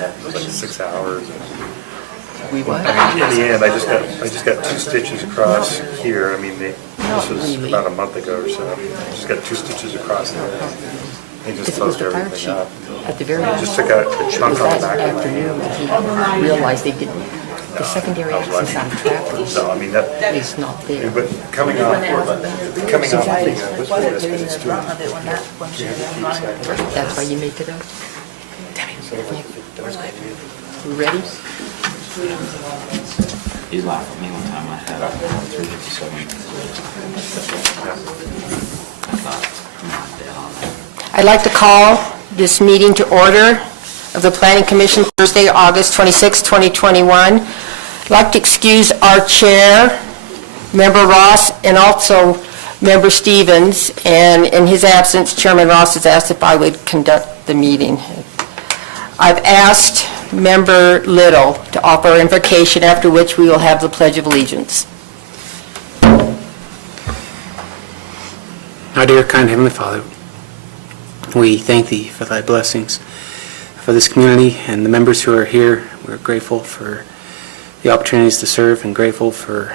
like 6 hours. We what? I mean, in the end, I just got 2 stitches across here. I mean, this was really. about a month ago or so. I just got 2 stitches across there. He just It was closed the fire everything chief up. at the very end. Just took out a chunk It on was the that back of my afternoon hand. that he realized they didn't. The secondary access out of trackers So, I mean, that, is not there. but coming off the whisper list, it's too That's why you make it up. We ready? He laughed at me one time. I had 357. I thought, I'm not dead on that. I'd like to call this meeting to order of the Planning Commission Thursday, August 26, 2021. I'd like to excuse our chair, Member Ross, and also Member Stevens, and in his absence, Chairman Ross has asked if I would conduct the meeting. I've asked Member Little to offer invocation, after which we will have the Pledge of Allegiance. Our dear kind Heavenly Father, we thank Thee for Thy blessings for this community and the members who are here. We're grateful for the opportunities to serve and grateful for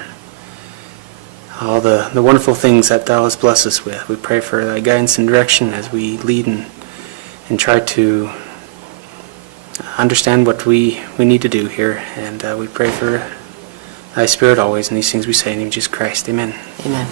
all the wonderful things that Thou hast blessed us with. We pray for Thy guidance and direction as we lead and try to understand what we need to do here. And we pray for Thy Spirit always. And these things we say in the name of Jesus Christ. Amen. Amen.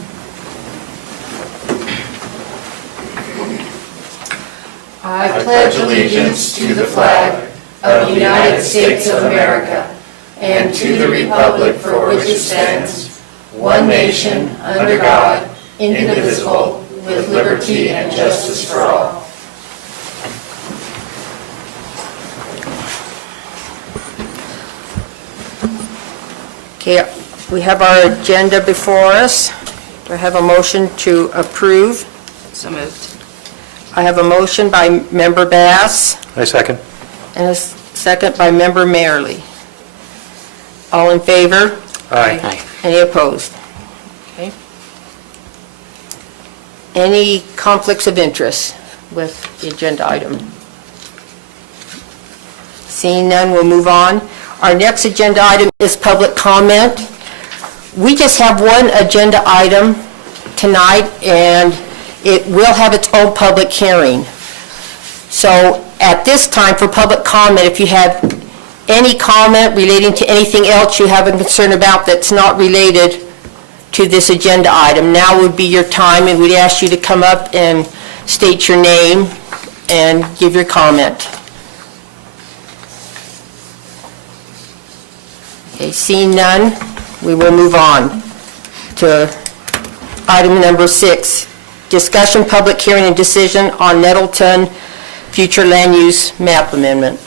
I pledge allegiance to the flag of the United States of America and to the republic for which it stands, one nation, under God, indivisible, with liberty and justice for all. Okay, we have our agenda before us. Do I have a motion to approve? So moved. I have a motion by Member Bass I second. and a second by Member Mayerly. All in favor? Aye. Any opposed? Okay. Any conflicts of interest with the agenda item? Seeing none, we'll move on. Our next agenda item is public comment. We just have one agenda item tonight, and it will have its own public hearing. So at this time, for public comment, if you have any comment relating to anything else you have a concern about that's not related to this agenda item, now would be your time, and we'd ask you to come up and state your name and give your comment. Okay, seeing none, we will move on to item number 6, discussion, public hearing, and decision on Nettleton future land use map amendment.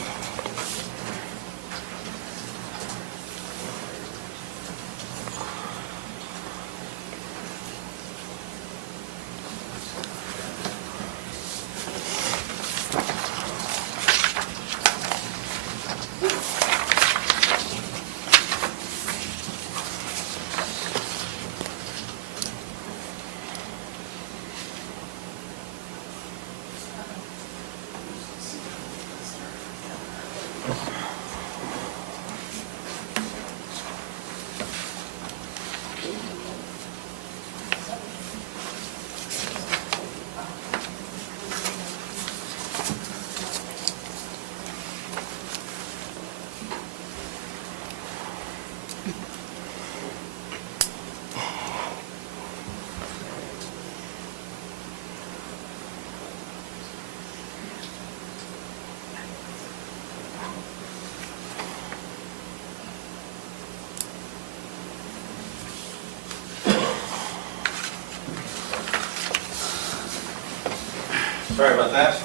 Sorry about that.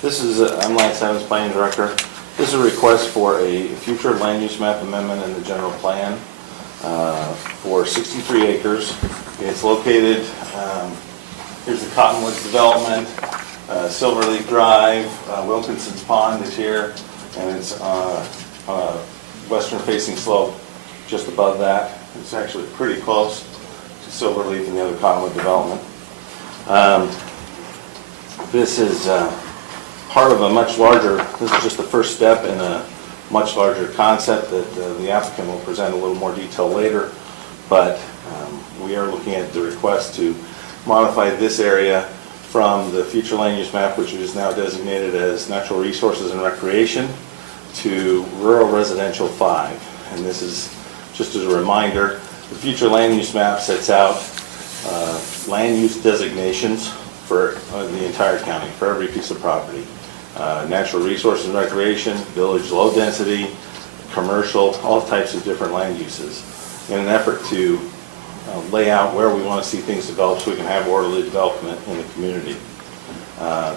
This is, I'm Lance Evans, Planning Director. This is a request for a future land use map amendment in the general plan for 63 acres. It's located, here's the Cottonwoods development, Silverleaf Drive, Wilkinson's Pond is here, and it's on a western facing slope just above that. It's actually pretty close to Silverleaf and the other Cottonwood development. This is part of a much larger, this is just the first step in a much larger concept that the applicant will present a little more detail later. But we are looking at the request to modify this area from the future land use map, which is now designated as Natural Resources and Recreation, to Rural Residential 5. And this is, just as a reminder, the future land use map sets out land use designations for the entire county, for every piece of property. Natural Resources and Recreation, village low density, commercial, all types of different land uses, in an effort to lay out where we want to see things develop so we can have orderly development in the community.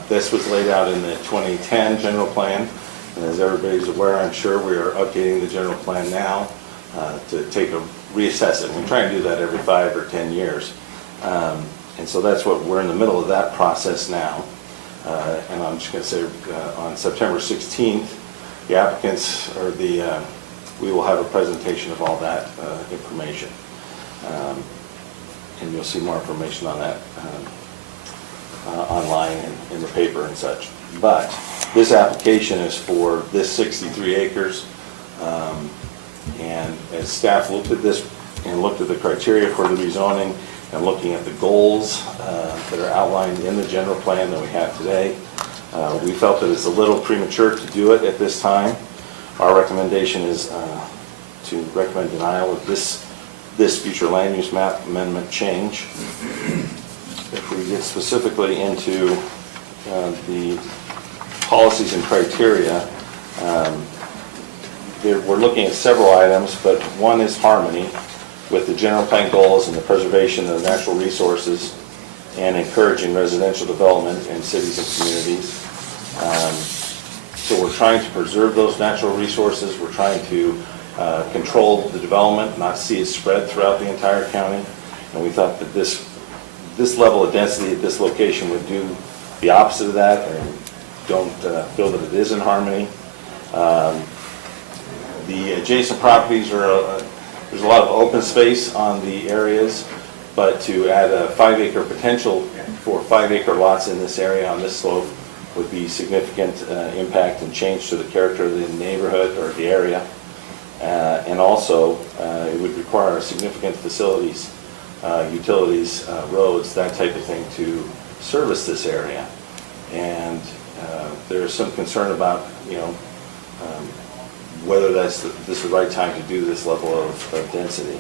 This was laid out in the 2010 general plan, and as everybody's aware, I'm sure, we are updating the general plan now to reassess it. We try and do that every 5 or 10 years. And so that's what we're in the middle of that process now. And I'm just going to say on September 16th, the applicants, or we will have a presentation of all that information. And you'll see more information on that online and in the paper and such. But this application is for this 63 acres. And as staff looked at this and looked at the criteria for the rezoning and looking at the goals that are outlined in the general plan that we have today, we felt that it's a little premature to do it at this time. Our recommendation is to recommend denial of this future land use map amendment change. If we get specifically into the policies and criteria, we're looking at several items, but one is harmony with the general plan goals and the preservation of natural resources and encouraging residential development in cities and communities. So we're trying to preserve those natural resources. We're trying to control the development, not see it spread throughout the entire county. And we thought that this level of density at this location would do the opposite of that, and don't feel that it is in harmony. The adjacent properties are, there's a lot of open space on the areas, but to add a 5-acre potential for 5-acre lots in this area on this slope would be significant impact and change to the character of the neighborhood or the area. And also, it would require significant facilities, utilities, roads, that type of thing to service this area. And there's some concern about, whether this is the right time to do this level of density.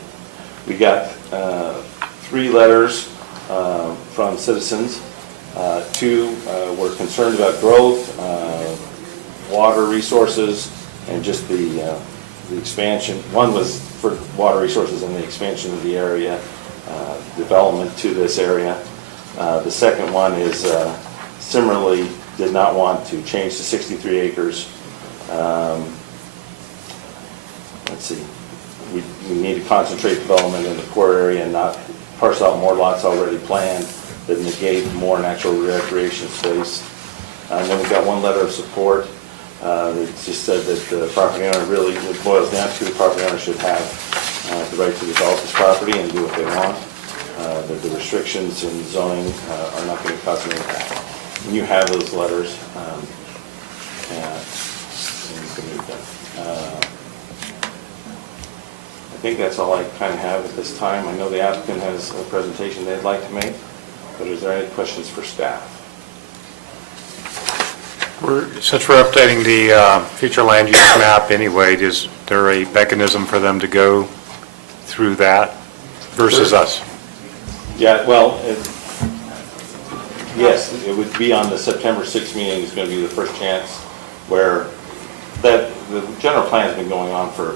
We got 3 letters from citizens. 2 were concerned about growth, water resources, and just the expansion. One was for water resources and the expansion of the area, development to this area. The second one is similarly did not want to change to 63 acres. Let's see, we need to concentrate development in the core area and not parcel out more lots already planned that negate more natural recreation space. And then we got 1 letter of support that just said that the property owner, really, it boils down to the property owner should have the right to develop this property and do what they want. That the restrictions in zoning are not going to cause an impact. And you have those letters. And you can read them. I think that's all I kind of have at this time. I know the applicant has a presentation they'd like to make, but is there any questions for staff? Since we're updating the future land use map anyway, is there a mechanism for them to go through that versus us? Yeah, well, yes, it would be on the September 6th meeting. Is going to be the first chance where the general plan has been going on for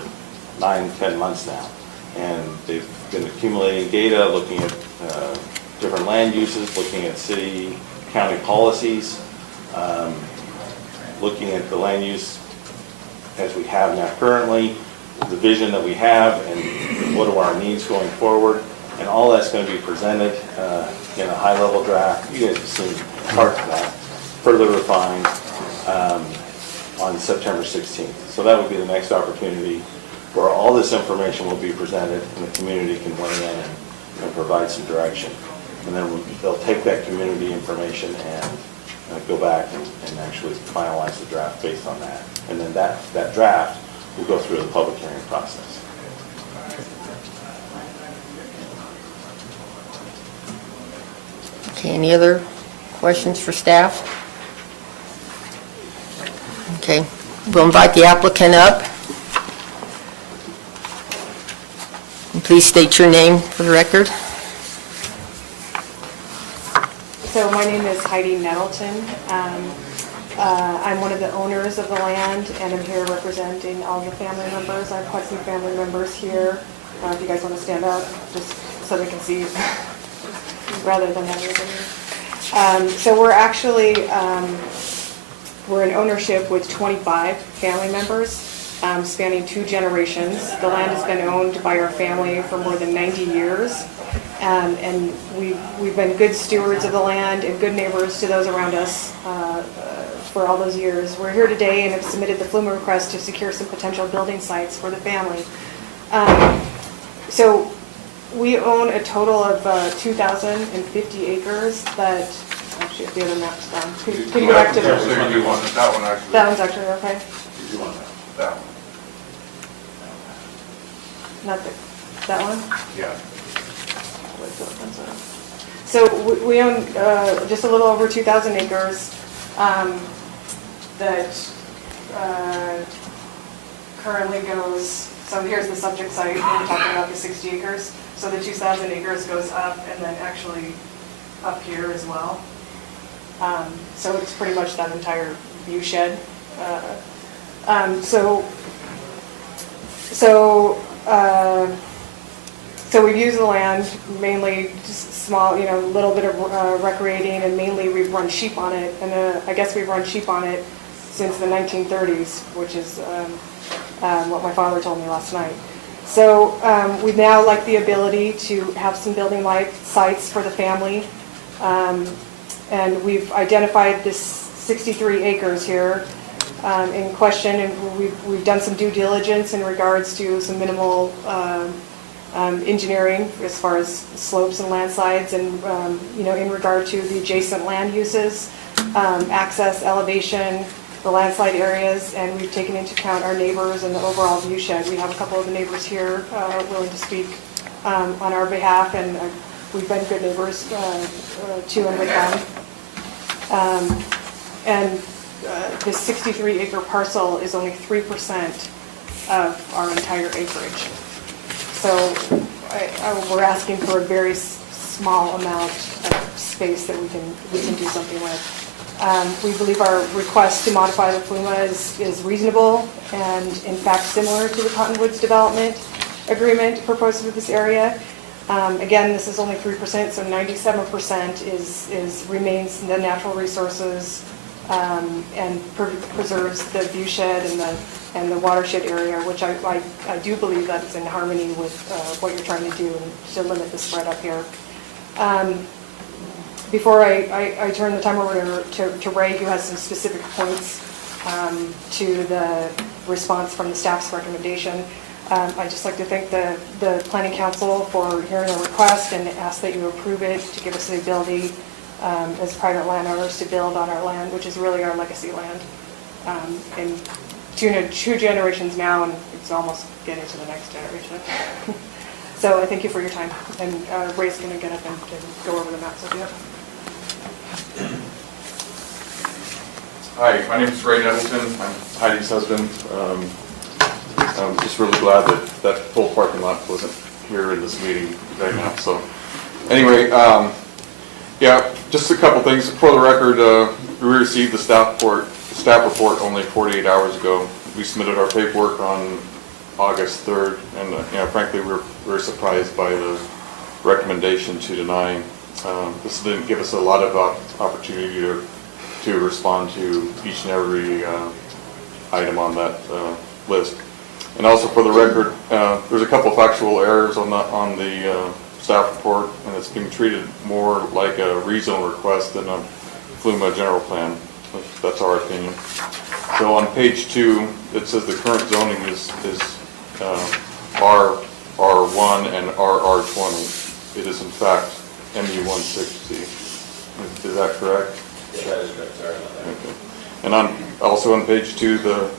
9-10 months now, and they've been accumulating data, looking at different land uses, looking at city, county policies, looking at the land use as we have now currently, the vision that we have, and what are our needs going forward, and all that's going to be presented in a high-level draft. You guys have seen parts of that, further refined on September 16th. So that would be the next opportunity where all this information will be presented and the community can weigh in and provide some direction. And then they'll take that community information and go back and actually finalize the draft based on that. And then that draft will go through the public hearing process. Okay, any other questions for staff? Okay, we'll invite the applicant up. And please state your name for the record. So my name is Heidi Nettleton. I'm one of the owners of the land, and I'm here representing all the family members. I have quite some family members here. If you guys want to stand up, just so they can see, rather than having everybody. So we're actually, we're in ownership with 25 family members, spanning 2 generations. The land has been owned by our family for more than 90 years. And we've been good stewards of the land and good neighbors to those around us for all those years. We're here today and have submitted the FLUMA request to secure some potential building sites for the family. So we own a total of 2,050 acres that, actually, if the other map's down. Can you go back to So you do want that one actually. that one's actually okay? You do want that one. Not that one? Yeah. So we own just a little over 2,000 acres that currently goes, so here's the subject site, we're talking about the 60 acres. So the 2,000 acres goes up and then actually up here as well. So it's pretty much that entire view shed. So we've used the land mainly just small, a little bit of recreating, and mainly we've run sheep on it. And I guess we've run sheep on it since the 1930s, which is what my father told me last night. So we'd now like the ability to have some building sites for the family. And we've identified this 63 acres here in question, and we've done some due diligence in regards to some minimal engineering as far as slopes and landslides, and in regard to the adjacent land uses, access, elevation, the landslide areas, and we've taken into account our neighbors and the overall view shed. We have a couple of the neighbors here willing to speak on our behalf, and we've been good neighbors to and with them. And this 63-acre parcel is only 3% of our entire acreage. So we're asking for a very small amount of space that we can do something with. We believe our request to modify the FLUMA is reasonable and in fact similar to the Cottonwoods development agreement proposed for this area. Again, this is only 3%, so 97% remains the natural resources and preserves the view shed and the watershed area, which I do believe that is in harmony with what you're trying to do and to limit the spread up here. Before I turn the time over to Ray, who has some specific points to the response from the staff's recommendation, I'd just like to thank the Planning Council for hearing our request and ask that you approve it to give us the ability as private landowners to build on our land, which is really our legacy land. And two generations now, and it's almost getting to the next generation. So I thank you for your time, and Ray's going to get up and go over the maps with you. Hi, my name is Ray Nettleton. I'm Heidi's husband. I'm just really glad that full parking lot wasn't here in this meeting right now. So anyway, yeah, just a couple things. For the record, we received the staff report only 48 hours ago. We submitted our paperwork on August 3rd, and frankly, we're surprised by the recommendation to deny. This didn't give us a lot of opportunity to respond to each and every item on that list. And also for the record, there's a couple of factual errors on the staff report, and it's being treated more like a rezone request than a FLUMA general plan. That's our opinion. So on page 2, it says the current zoning is R1 and RR20. it is in fact MU 160. Is that correct? Yeah, that is correct, sorry about that. Okay. And also on page 2, the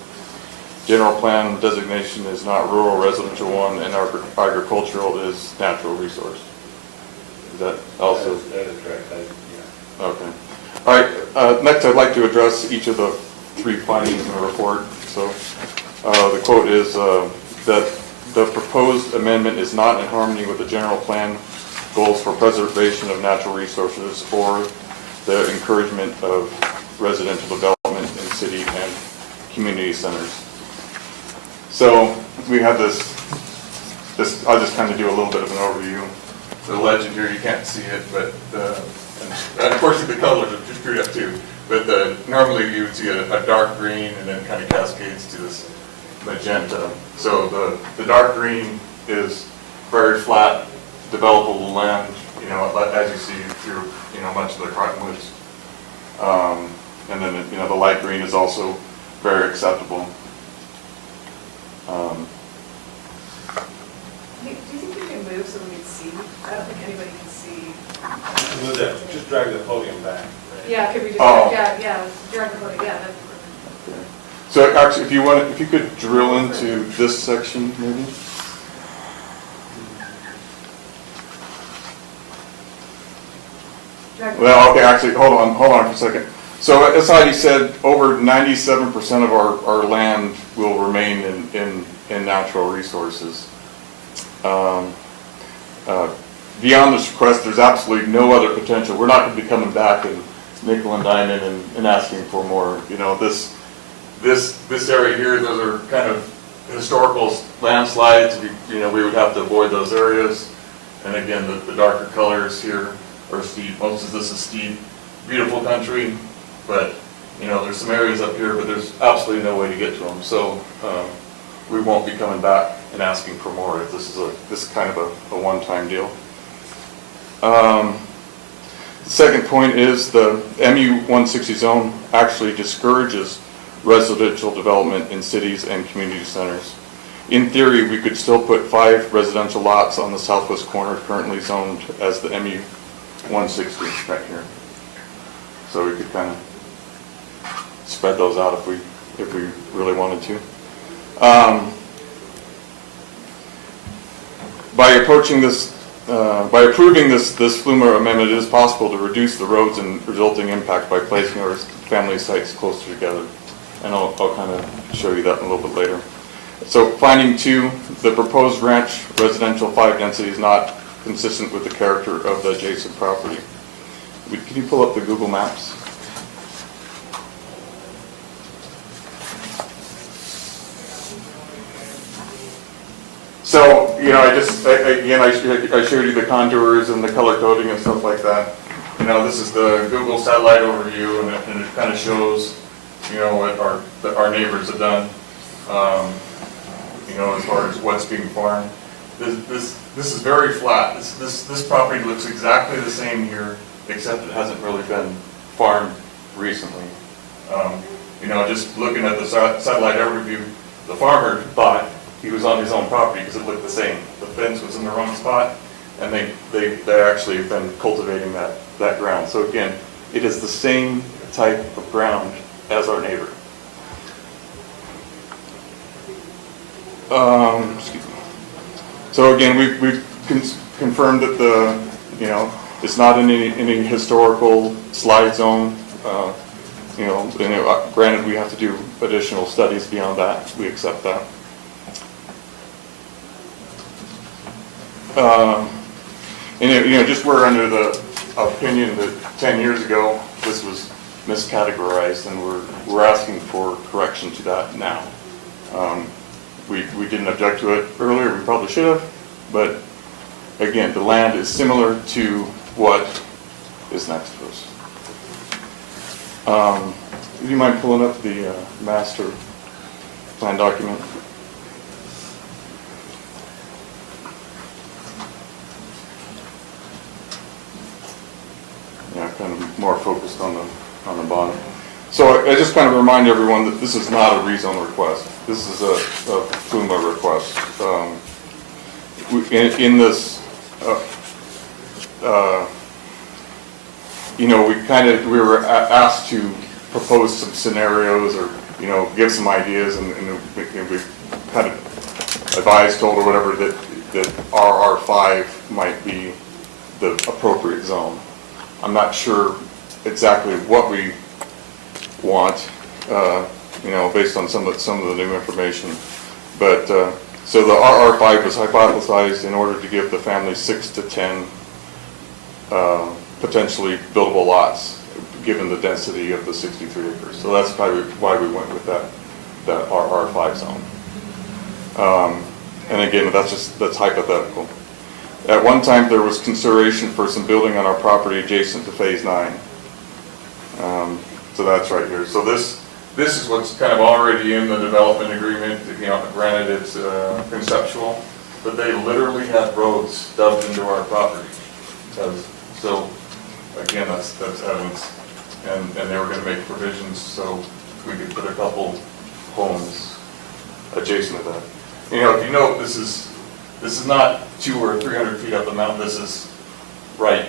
general plan designation is not rural residential 1, and agricultural is natural resource. Is that also? That is correct, yeah. Okay. All right, next I'd like to address each of the 3 findings in the report. So the quote is that the proposed amendment is not in harmony with the general plan goals for preservation of natural resources or the encouragement of residential development in city and community centers. So we have this, I'll just kind of do a little bit of an overview. The legend here, you can't see it, but, and of course the colors are just screwed up too. But normally you would see a dark green and then kind of cascades to this magenta. So the dark green is very flat, developable land, you know, as you see through, you know, much of the cottonwoods. And then, you know, the light green is also very acceptable. Do you think you can move so we can see? I don't think anybody can see. Move that, just drag the podium back. Yeah, could we just, Oh. yeah, drag the podium, yeah, that's perfect. So actually, if you could drill into this section maybe. Well, okay, actually, hold on for a second. So as Heidi said, over 97% of our land will remain in natural resources. Beyond this request, there's absolutely no other potential. We're not going to be coming back and nickel and diming and asking for more. You know, this area here, those are kind of historical landslides. You know, we would have to avoid those areas. And again, the darker colors here are steep. Most of this is steep, beautiful country, but you know, there's some areas up here, but there's absolutely no way to get to them. So we won't be coming back and asking for more if this is kind of a one-time deal. The second point is the MU 160 zone actually discourages residential development in cities and community centers. In theory, we could still put 5 residential lots on the southwest corner currently zoned as the MU 160 right here. So we could kind of spread those out if we really wanted to. By approving this FLUMA amendment, it is possible to reduce the roads and resulting impact by placing our family sites closer together. And I'll kind of show you that a little bit later. So finding 2, the proposed ranch residential 5 density is not consistent with the character of the adjacent property. Can you pull up the Google Maps? So, you know, I showed you the contours and the color coding and stuff like that. You know, this is the Google satellite overview, and it kind of shows, you know, what our neighbors have done, you know, as far as what's being farmed. This is very flat. This property looks exactly the same here, except it hasn't really been farmed recently. You know, just looking at the satellite overview, the farmer thought he was on his own property because it looked the same. The fence was in the wrong spot, and they actually have been cultivating that ground. So again, it is the same type of ground as our neighbor. Excuse me. So again, we've confirmed that you know, it's not in any historical slide zone. You know, granted, we have to do additional studies beyond that. We accept that. And you know, just we're under the opinion that 10 years ago this was miscategorized, and we're asking for correction to that now. We didn't object to it earlier. We probably should have, but again, the land is similar to what is next to us. Do you mind pulling up the master plan document? Yeah, kind of more focused on the bottom. So I just kind of remind everyone that this is not a rezone request. This is a FLUMA request. In this we were asked to propose some scenarios or, give some ideas, and we kind of advised, told or whatever that RR5 might be the appropriate zone. I'm not sure exactly what we want, based on some of the new information. But, so the RR5 was hypothesized in order to give the family 6 to 10 potentially buildable lots, given the density of the 63 acres. So that's probably why we went with that RR5 zone. And again, that's hypothetical. At one time, there was consideration for some building on our property adjacent to Phase 9. So that's right here. So this is what's kind of already in the development agreement. Granted it's conceptual, but they literally have roads dubbed into our property. So again, that's evidence. And they were going to make provisions so we could put a couple homes adjacent to that. If you note, this is not 200 or 300 feet up the mountain. This is right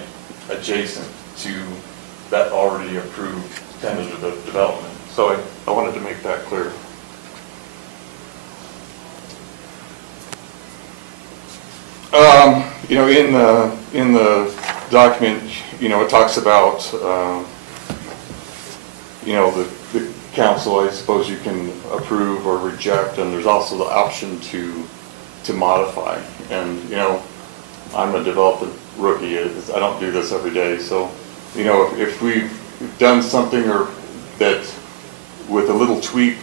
adjacent to that already approved tentative development. So I wanted to make that clear. In the document, it talks about, the council, I suppose you can approve or reject, and there's also the option to modify. And, I'm a development rookie. I don't do this every day. So, if we've done something or that with a little tweak,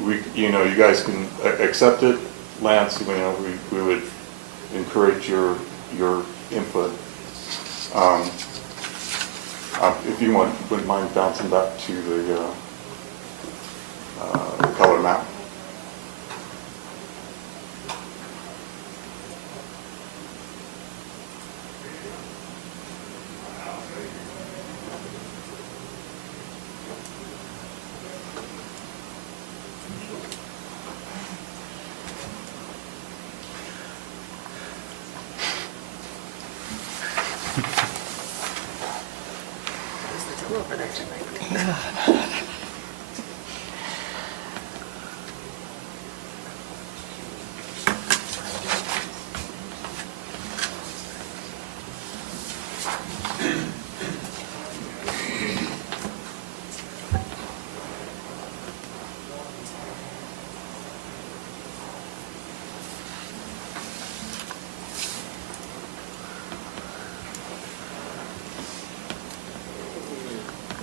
you guys can accept it. Lance, we would encourage your input. If you wouldn't mind bouncing back to the color map.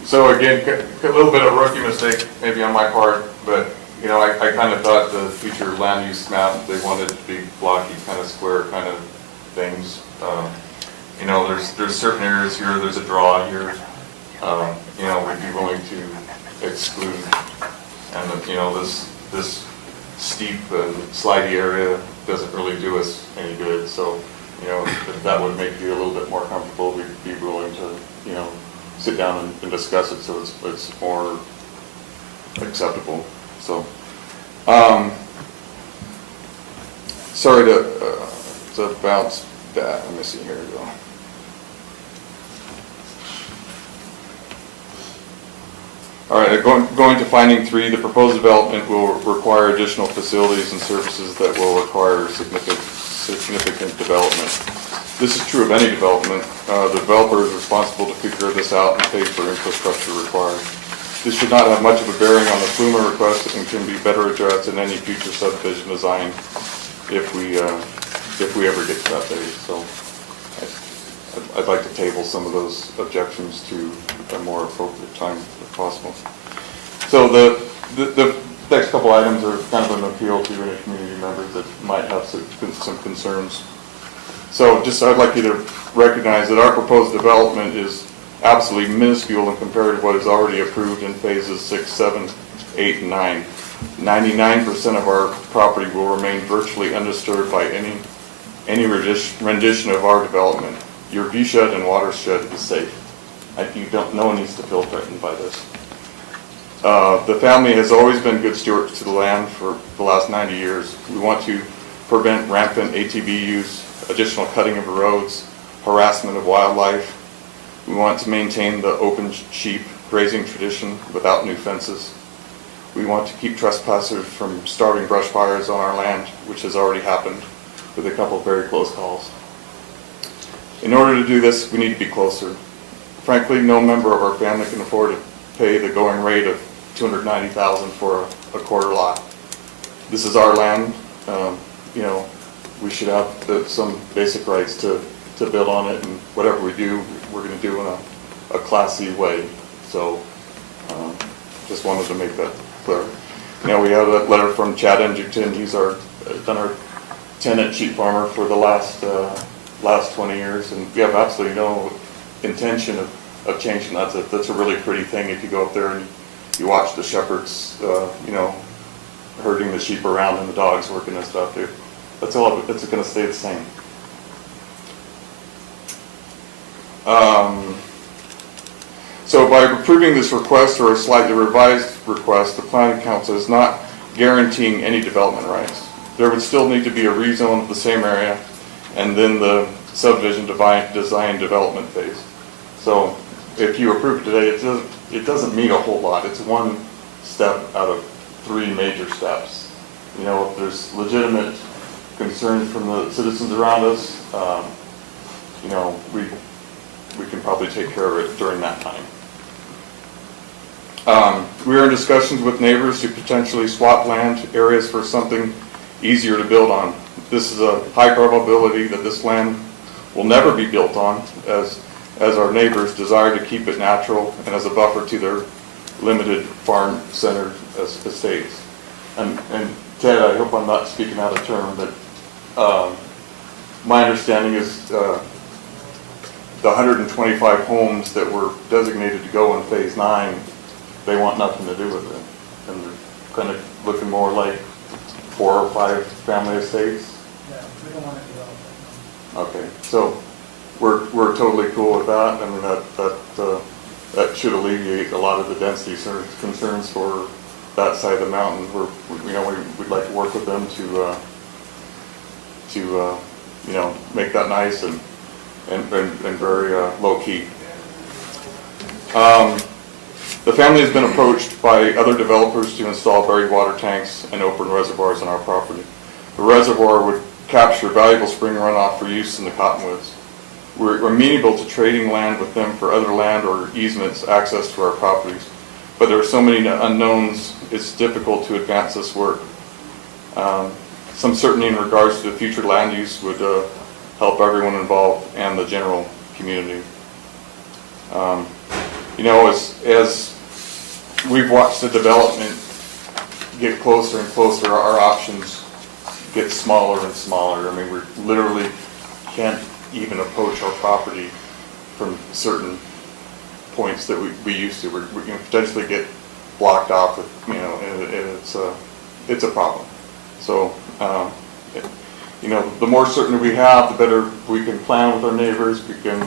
So again, a little bit of rookie mistake maybe on my part, but I kind of thought the future land use map, they wanted to be blocky, kind of square kind of things. There's certain areas here, there's a draw here, we'd be willing to exclude. And this steep and slidey area doesn't really do us any good. So, if that would make you a little bit more comfortable, we'd be willing to, sit down and discuss it so it's more acceptable. So, sorry to bounce back. Let me see, here we go. All right, going to finding 3, the proposed development will require additional facilities and services that will require significant development. This is true of any development. The developer is responsible to figure this out and pay for infrastructure required. This should not have much of a bearing on the FLUMA request and can be better addressed in any future subdivision design if we ever get to that phase. So I'd like to table some of those objections to a more appropriate time if possible. So the next couple items are kind of an appeal to any community members that might have some concerns. So I'd like you to recognize that our proposed development is absolutely minuscule in compared to what is already approved in phases 6, 7, 8, and 9. 99% of our property will remain virtually undisturbed by any rendition of our development. Your viewshed and watershed is safe. No one needs to feel threatened by this. The family has always been good stewards to the land for the last 90 years. We want to prevent rampant ATV use, additional cutting of roads, harassment of wildlife. We want to maintain the open sheep grazing tradition without new fences. We want to keep trespassers from starting brush fires on our land, which has already happened with a couple of very close calls. In order to do this, we need to be closer. Frankly, no member of our family can afford to pay the going rate of $290,000 for a quarter lot. This is our land. You know, we should have some basic rights to build on it, and whatever we do, we're going to do in a classy way. So, just wanted to make that clear. You know, we have a letter from Chad Edgington. He's been our tenant sheep farmer for the last 20 years, and we have absolutely no intention of changing that. That's a really pretty thing if you go up there and you watch the shepherds, you know, herding the sheep around and the dogs working and stuff. That's all. It's going to stay the same. So by approving this request or a slightly revised request, the Planning Council is not guaranteeing any development rights. There would still need to be a rezone of the same area and then the subdivision design development phase. So if you approve it today, it doesn't mean a whole lot. It's one step out of 3 major steps. You know, if there's legitimate concerns from the citizens around us, you know, we can probably take care of it during that time. We are in discussions with neighbors to potentially swap land areas for something easier to build on. This is a high probability that this land will never be built on, as our neighbors desire to keep it natural and as a buffer to their limited farm-centered estates. And Ted, I hope I'm not speaking out of turn, but my understanding is the 125 homes that were designated to go in Phase 9, they want nothing to do with it. And they're kind of looking more like 4 or 5 family estates. Yeah, we don't want to develop it. Okay, so we're totally cool with that. I mean, that should alleviate a lot of the density concerns for that side of the mountain. We'd like to work with them to you know, make that nice and very low key. The family has been approached by other developers to install buried water tanks and open reservoirs on our property. The reservoir would capture valuable spring runoff for use in the cottonwoods. We're amenable to trading land with them for other land or easements access to our properties, but there are so many unknowns, it's difficult to advance this work. Some certainty in regards to the future land use would help everyone involved and the general community. You know, as we've watched the development get closer and closer, our options get smaller and smaller. I mean, we literally can't even approach our property from certain points that we used to. We can potentially get blocked off, with, you know, and it's a problem. So, you know, the more certainty we have, the better we can plan with our neighbors. We can,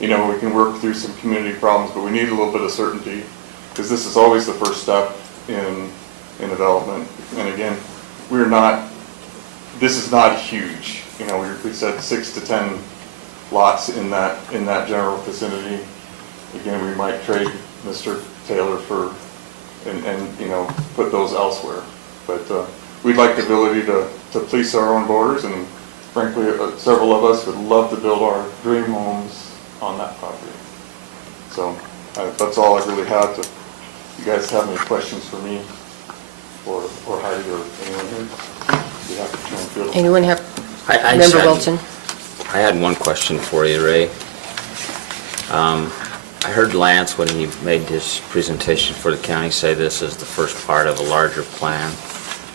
you know, we can work through some community problems, but we need a little bit of certainty, because this is always the first step in development. And again, this is not huge. You know, we said 6 to 10 lots in that general vicinity. Again, we might trade Mr. Taylor for, and you know, put those elsewhere. But we'd like the ability to police our own borders, and frankly, several of us would love to build our dream homes on that property. So that's all I really have. You guys have any questions for me or Heidi or anyone here? You have to turn and field. Anyone have, I Member just Wilson? I had one question for you, Ray. I heard Lance, when he made his presentation for the county, say this is the first part of a larger plan.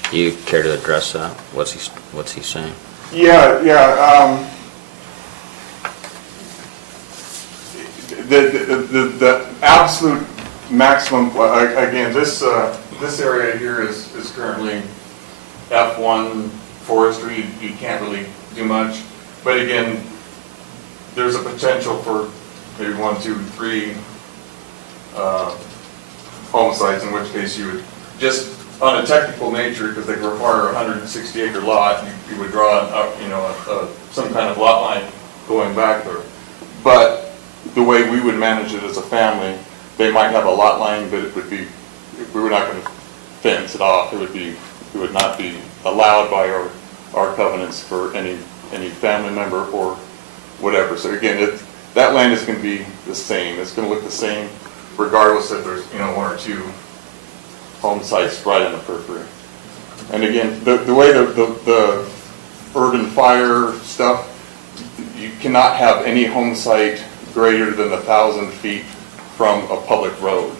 Do you care to address that? What's he saying? Yeah. The absolute maximum, again, this area here is currently F1 forestry. You can't really do much. But again, there's a potential for maybe 1, 2, 3 home sites, in which case you would just, on a technical nature, because they require a 160-acre lot, you would draw some kind of lot line going back there. But the way we would manage it as a family, they might have a lot line, but it would be, we were not going to fence it off. It would not be allowed by our covenants for any family member or whatever. So again, that land is going to be the same. It's going to look the same regardless if there's, one or two home sites right in the periphery. And again, the way the urban fire stuff, you cannot have any home site greater than 1,000 feet from a public road.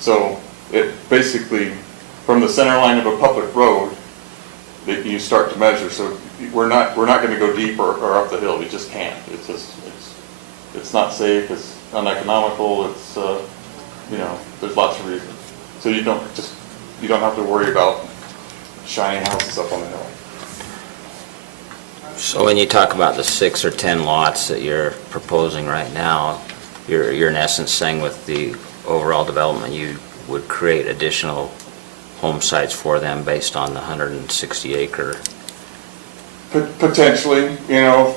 So it basically, from the center line of a public road, that you start to measure. So we're not going to go deep or up the hill. We just can't. It's not safe. It's uneconomical. It's there's lots of reasons. So you don't have to worry about shiny houses up on the hill. So when you talk about the 6 or 10 lots that you're proposing right now, you're in essence saying with the overall development, you would create additional home sites for them based on the 160 acre? Potentially,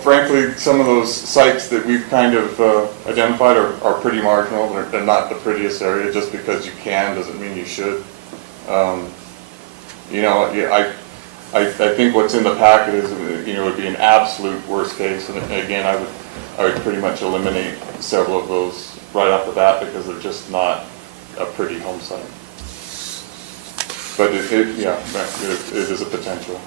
frankly, some of those sites that we've kind of identified are pretty marginal. They're not the prettiest area. Just because you can doesn't mean you should. I think what's in the packet is, would be an absolute worst case. And again, I would pretty much eliminate several of those right off the bat because they're just not a pretty home site. But it is a potential.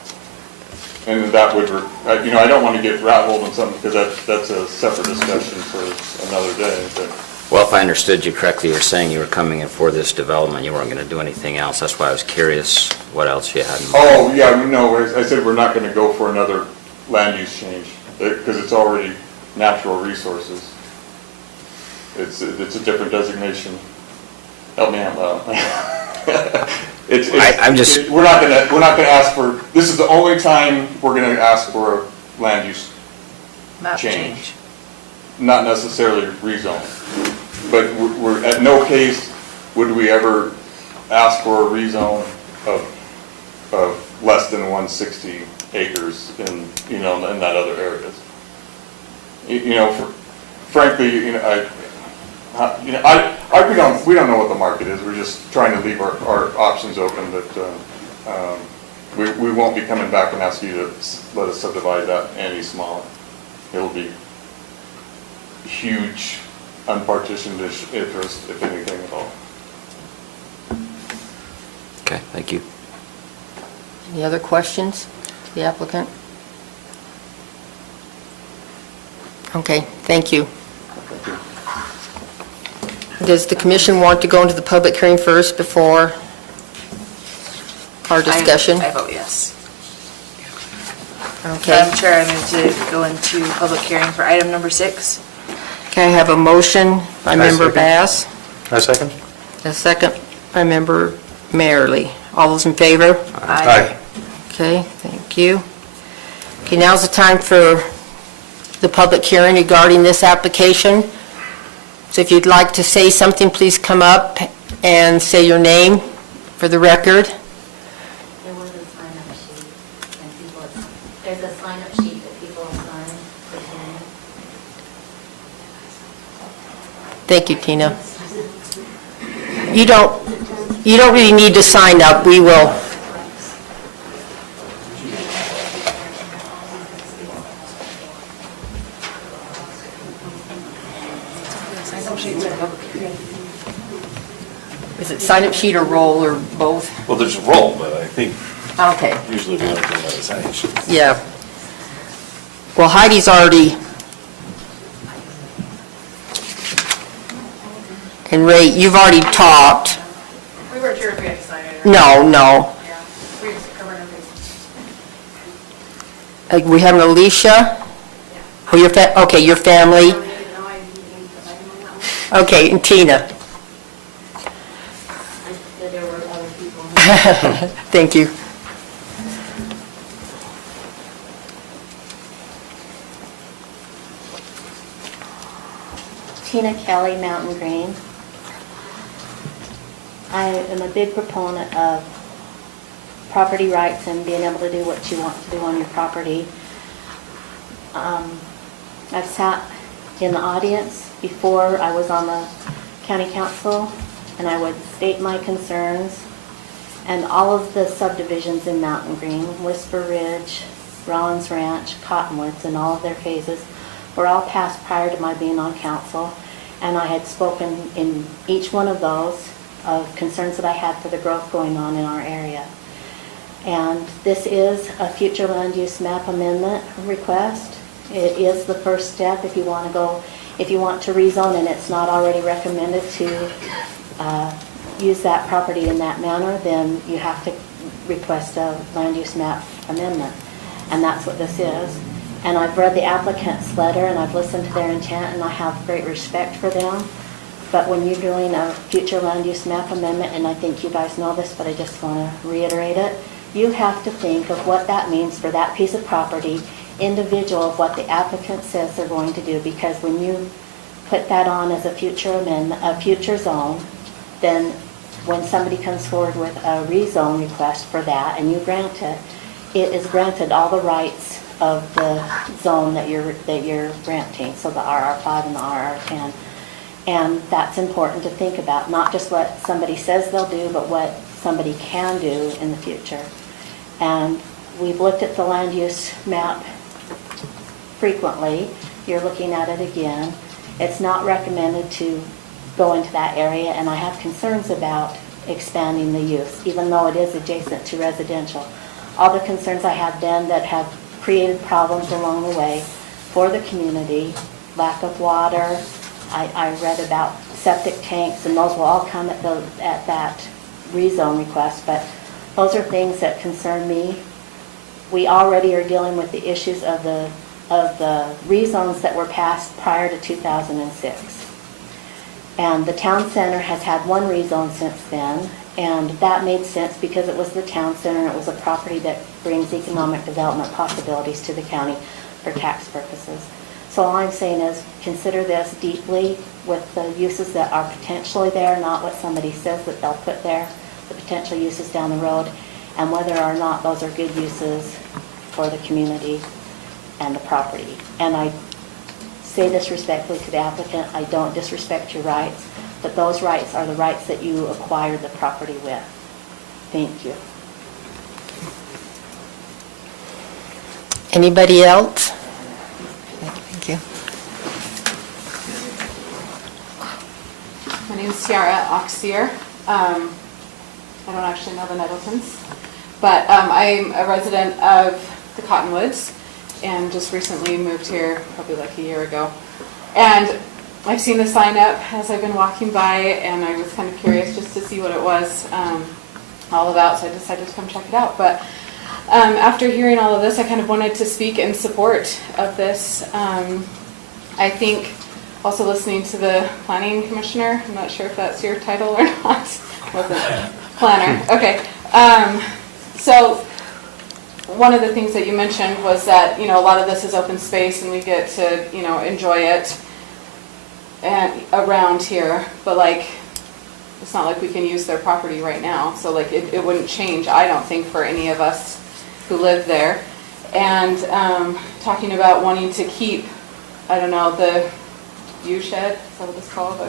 And that would, I don't want to get rat-holed on something because that's a separate discussion for another day. But Well, if I understood you correctly, you were saying you were coming in for this development, you weren't going to do anything else. That's why I was curious what else you had in mind. oh, yeah, no, I said we're not going to go for another land use change because it's already natural resources. It's a different designation. Help me out. We're not going to ask for. This is the only time we're going to ask for a land use Map change. Not necessarily rezone, but we're at no case would we ever ask for a rezone of less than 160 acres in in that other areas. Frankly, we don't know what the market is. We're just trying to leave our options open, but we won't be coming back and ask you to let us subdivide that any smaller. It'll be huge unpartitioned interest, if anything at all. Okay, thank you. Any other questions, the applicant? Okay, thank you. Does the commission want to go into the public hearing first before our discussion? I vote yes. Okay. Madam Chair, I move to go into public hearing for item number 6. Okay, I have a motion by Member second. Bass, A second? a second by Member Mayerly. All those in favor? Aye. Okay, thank you. Okay, now's the time for the public hearing regarding this application. So if you'd like to say something, please come up and say your name for the record. There was a sign-up sheet, and there's a sign-up sheet that people sign for hearing. Thank you, Tina. You don't really need to sign up, we will. Is it sign-up sheet or roll or both? Well, there's a roll, but I think Okay, usually we don't go by the sign sheet. yeah. Well, Heidi's already, and Ray, you've already talked. We weren't sure if we had to sign it or No. Yeah, we just covered everything. We have an Alicia? Oh, okay, your family? Okay, and Tina. There were other people. Thank you. Tina Kelly, Mountain Green. I am a big proponent of property rights and being able to do what you want to do on your property. I've sat in the audience before I was on the county council, and I would state my concerns. And all of the subdivisions in Mountain Green, Whisper Ridge, Rollins Ranch, Cottonwoods, and all of their phases were all passed prior to my being on council. And I had spoken in each one of those of concerns that I had for the growth going on in our area. And this is a future land use map amendment request. It is the first step if you want to go, if you want to rezone and it's not already recommended to use that property in that manner, then you have to request a land use map amendment. And that's what this is. And I've read the applicant's letter and I've listened to their intent and I have great respect for them. But when you're doing a future land use map amendment, and I think you guys know this, but I just want to reiterate it, you have to think of what that means for that piece of property, individual of what the applicant says they're going to do. Because when you put that on as a future amendment, a future zone, then when somebody comes forward with a rezone request for that and you grant it, it is granted all the rights of the zone that you're granting, so the RR5 and the RR10. And that's important to think about, not just what somebody says they'll do, but what somebody can do in the future. And we've looked at the land use map frequently. You're looking at it again. It's not recommended to go into that area, and I have concerns about expanding the use, even though it is adjacent to residential. All the concerns I had then that have created problems along the way for the community, lack of water, I read about septic tanks, and those will all come at that rezone request, but those are things that concern me. We already are dealing with the issues of the rezones that were passed prior to 2006. And the town center has had one rezone since then, and that made sense because it was the town center and it was a property that brings economic development possibilities to the county for tax purposes. So all I'm saying is consider this deeply with the uses that are potentially there, not what somebody says that they'll put there, the potential uses down the road, and whether or not those are good uses for the community and the property. And I say this respectfully to the applicant, I don't disrespect your rights, but those rights are the rights that you acquired the property with. Thank you. Anybody else? Thank you. My name is Ciara Oxier. I don't actually know the Nettletons, but I'm a resident of the Cottonwoods and just recently moved here probably like a year ago. And I've seen the sign up as I've been walking by, and I was kind of curious just to see what it was all about, so I decided to come check it out. But after hearing all of this, I kind of wanted to speak in support of this. I think also listening to the planning commissioner, I'm not sure if that's your title or not. Wasn't planner. Okay. So one of the things that you mentioned was that, a lot of this is open space and we get to, enjoy it and around here, but it's not like we can use their property right now. So it wouldn't change, I don't think, for any of us who live there. And talking about wanting to keep, I don't know, the view shed, is that what it's called?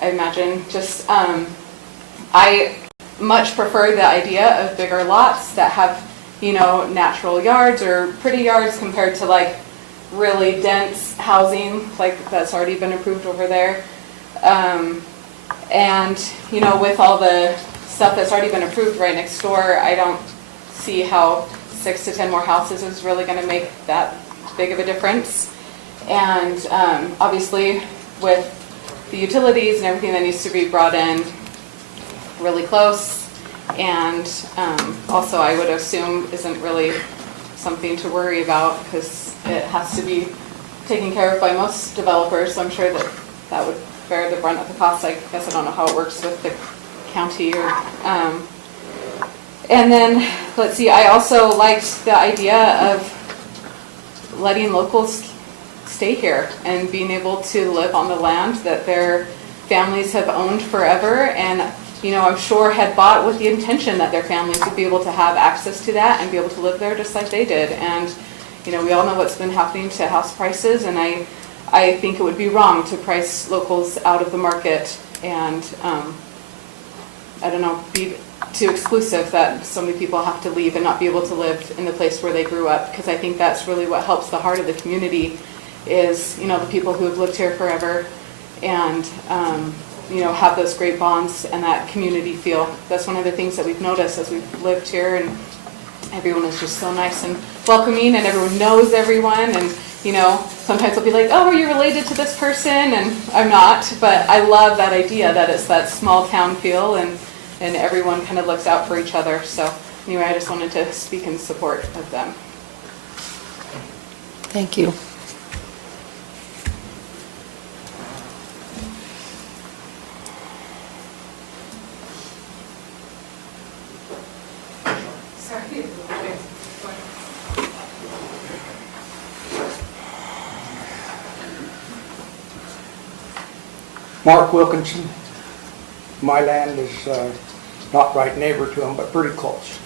I imagine just, I much prefer the idea of bigger lots that have, natural yards or pretty yards compared to really dense housing that's already been approved over there. And, with all the stuff that's already been approved right next door, I don't see how 6 to 10 more houses is really going to make that big of a difference. And obviously with the utilities and everything that needs to be brought in really close, and also I would assume isn't really something to worry about because it has to be taken care of by most developers, so I'm sure that would bear the brunt of the cost. I guess I don't know how it works with the county or and then let's see, I also liked the idea of letting locals stay here and being able to live on the land that their families have owned forever, and I'm sure had bought with the intention that their families would be able to have access to that and be able to live there just like they did. And we all know what's been happening to house prices, and I think it would be wrong to price locals out of the market and, I don't know, be too exclusive that so many people have to leave and not be able to live in the place where they grew up, because I think that's really what helps the heart of the community is, the people who have lived here forever and, have those great bonds and that community feel. That's one of the things that we've noticed as we've lived here, and everyone is just so nice and welcoming, and everyone knows everyone, and sometimes they'll be like, oh, are you related to this person? And I'm not, but I love that idea that it's that small town feel, and everyone kind of looks out for each other. So anyway, I just wanted to speak in support of them. Thank you. Sorry. Mark Wilkinson. My land is not right neighbor to him, but pretty close.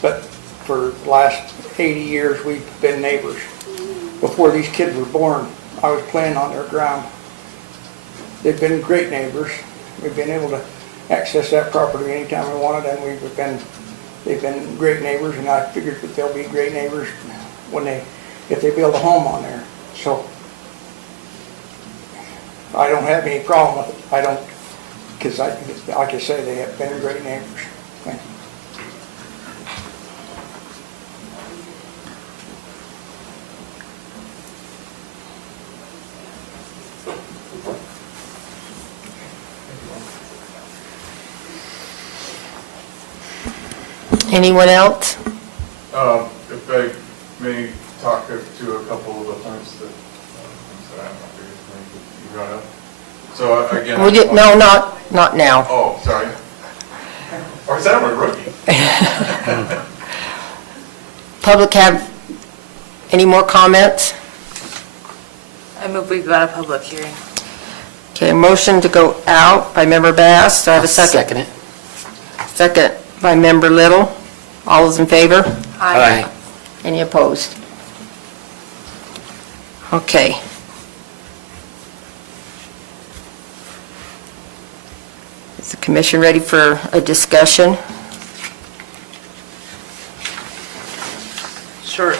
But for the last 80 years, we've been neighbors. Before these kids were born, I was playing on their ground. They've been great neighbors. We've been able to access that property anytime we wanted, and they've been great neighbors, and I figured that they'll be great neighbors if they build a home on there. So I don't have any problem with it. I don't, because like I say, they have been great neighbors. Thank you. Anyone else? If I may talk to a couple of the points that, you brought up. So again. No, not now. Oh, sorry. Or is that a rookie? Public have any more comments? I move we go out of public hearing. Okay, motion to go out by Member Bass. Do I have a second? Second it. Second by Member Little. All those in favor? Aye. Any opposed? Okay. Is the commission ready for a discussion? Sure.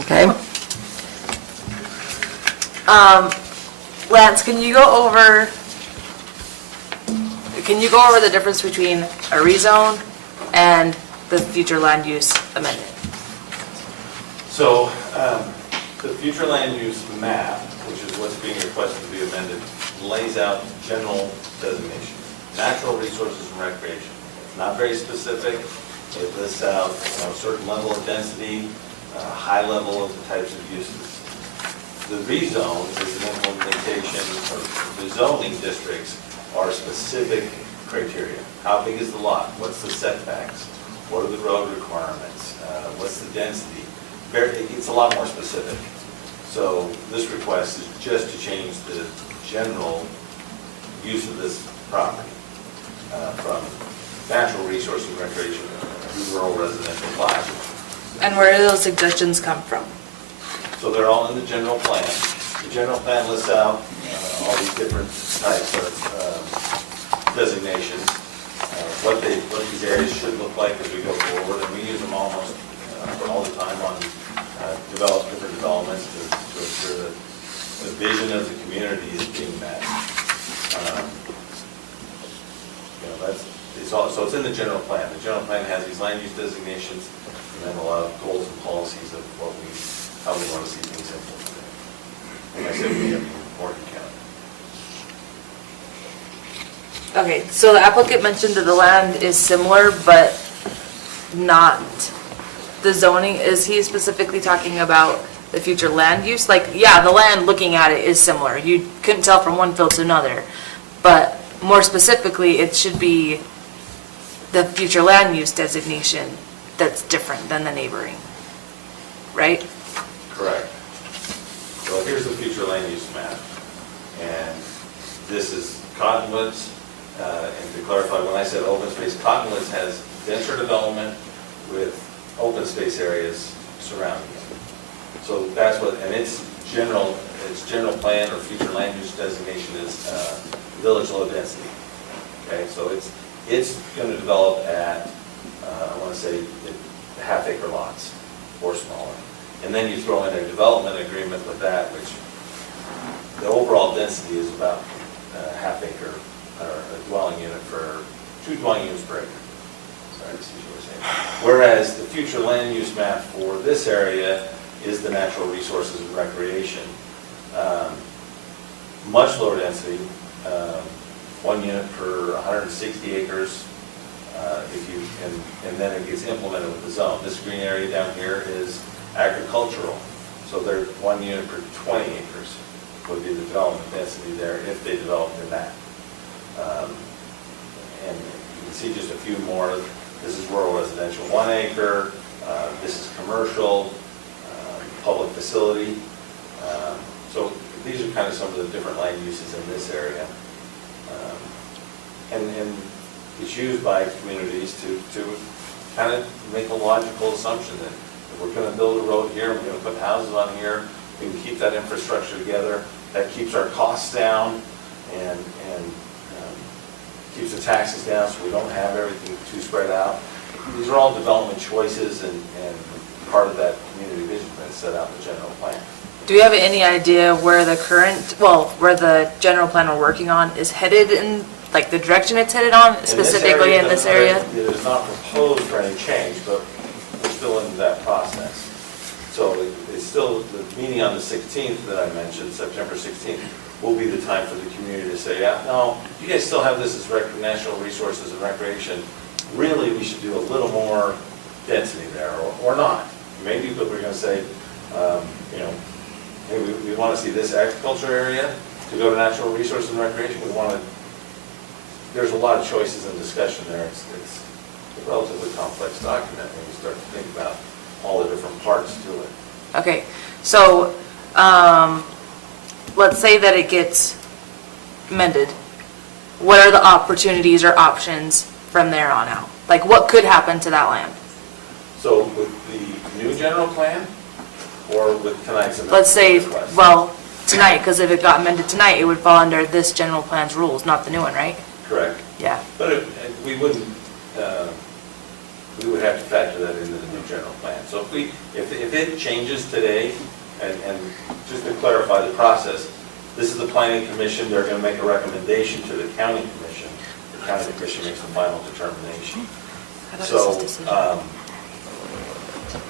Okay. Lance, can you go over the difference between a rezone and the future land use amendment? So, the future land use map, which is what's being requested to be amended, lays out general designations, natural resources and recreation. It's not very specific. It lists out a certain level of density, high level of the types of uses. The rezone is an implementation, or the zoning districts are specific criteria. How big is the lot? What's the setbacks? What are the road requirements? What's the density? It's a lot more specific. So this request is just to change the general use of this property from natural resource and recreation to rural residential classes. And where do those suggestions come from? So they're all in the general plan. The general plan lists out all these different types of designations, what these areas should look like as we go forward, and we use them almost all the time on different developments to ensure that the vision of the community is being met. So it's in the general plan. The general plan has these land use designations and then a lot of goals and policies of how we want to see things implemented. When I say we, I mean Morgan County. Okay, so the applicant mentioned that the land is similar, but not the zoning. Is he specifically talking about the future land use? Like, yeah, the land, looking at it, is similar. You couldn't tell from one field to another. But more specifically, it should be the future land use designation that's different than the neighboring, right? Correct. So here's the future land use map. And this is Cottonwoods. And to clarify, when I said open space, Cottonwoods has denser development with open space areas surrounding it. So that's what, and its general plan or future land use designation is village low density. Okay, so it's going to develop at, I want to say, half-acre lots or smaller. And then you throw in a development agreement with that, which the overall density is about half-acre, or a dwelling unit for 2 dwelling units per acre. Sorry, this is what we're saying. Whereas the future land use map for this area is the natural resources and recreation. Much lower density, 1 unit per 160 acres, and then it gets implemented with the zone. This green area down here is agricultural, so they're 1 unit per 20 acres would be the development density there if they developed in that. And you can see just a few more. This is rural residential, 1 acre. This is commercial, public facility. So these are kind of some of the different land uses in this area. And it's used by communities to kind of make a logical assumption that if we're going to build a road here, we're going to put houses on here, we can keep that infrastructure together. That keeps our costs down and keeps the taxes down so we don't have everything too spread out. These are all development choices and part of that community vision that set out in the general plan. Do we have any idea where the where the general plan we're working on is headed in, like the direction it's headed on, specifically in this area? It is not proposed for any change, but we're still in that process. So it's still, the meeting on the 16th that I mentioned, September 16th, will be the time for the community to say, yeah, no, you guys still have this as natural resources and recreation. Really, we should do a little more density there, or not. Maybe we're going to say, hey, we want to see this agriculture area to go to natural resources and recreation. There's a lot of choices and discussion there. It's a relatively complex document when you start to think about all the different parts to it. Okay, so let's say that it gets amended. What are the opportunities or options from there on out? Like, what could happen to that land? So with the new general plan, or with tonight's amendment? Let's say, request? well, tonight, because if it got amended tonight, it would fall under this general plan's rules, not the new one, right? Correct. Yeah. But we wouldn't, we would have to factor that into the new general plan. So if it changes today, and just to clarify the process, this is the planning commission, they're going to make a recommendation to the county commission. The county commission makes the final determination.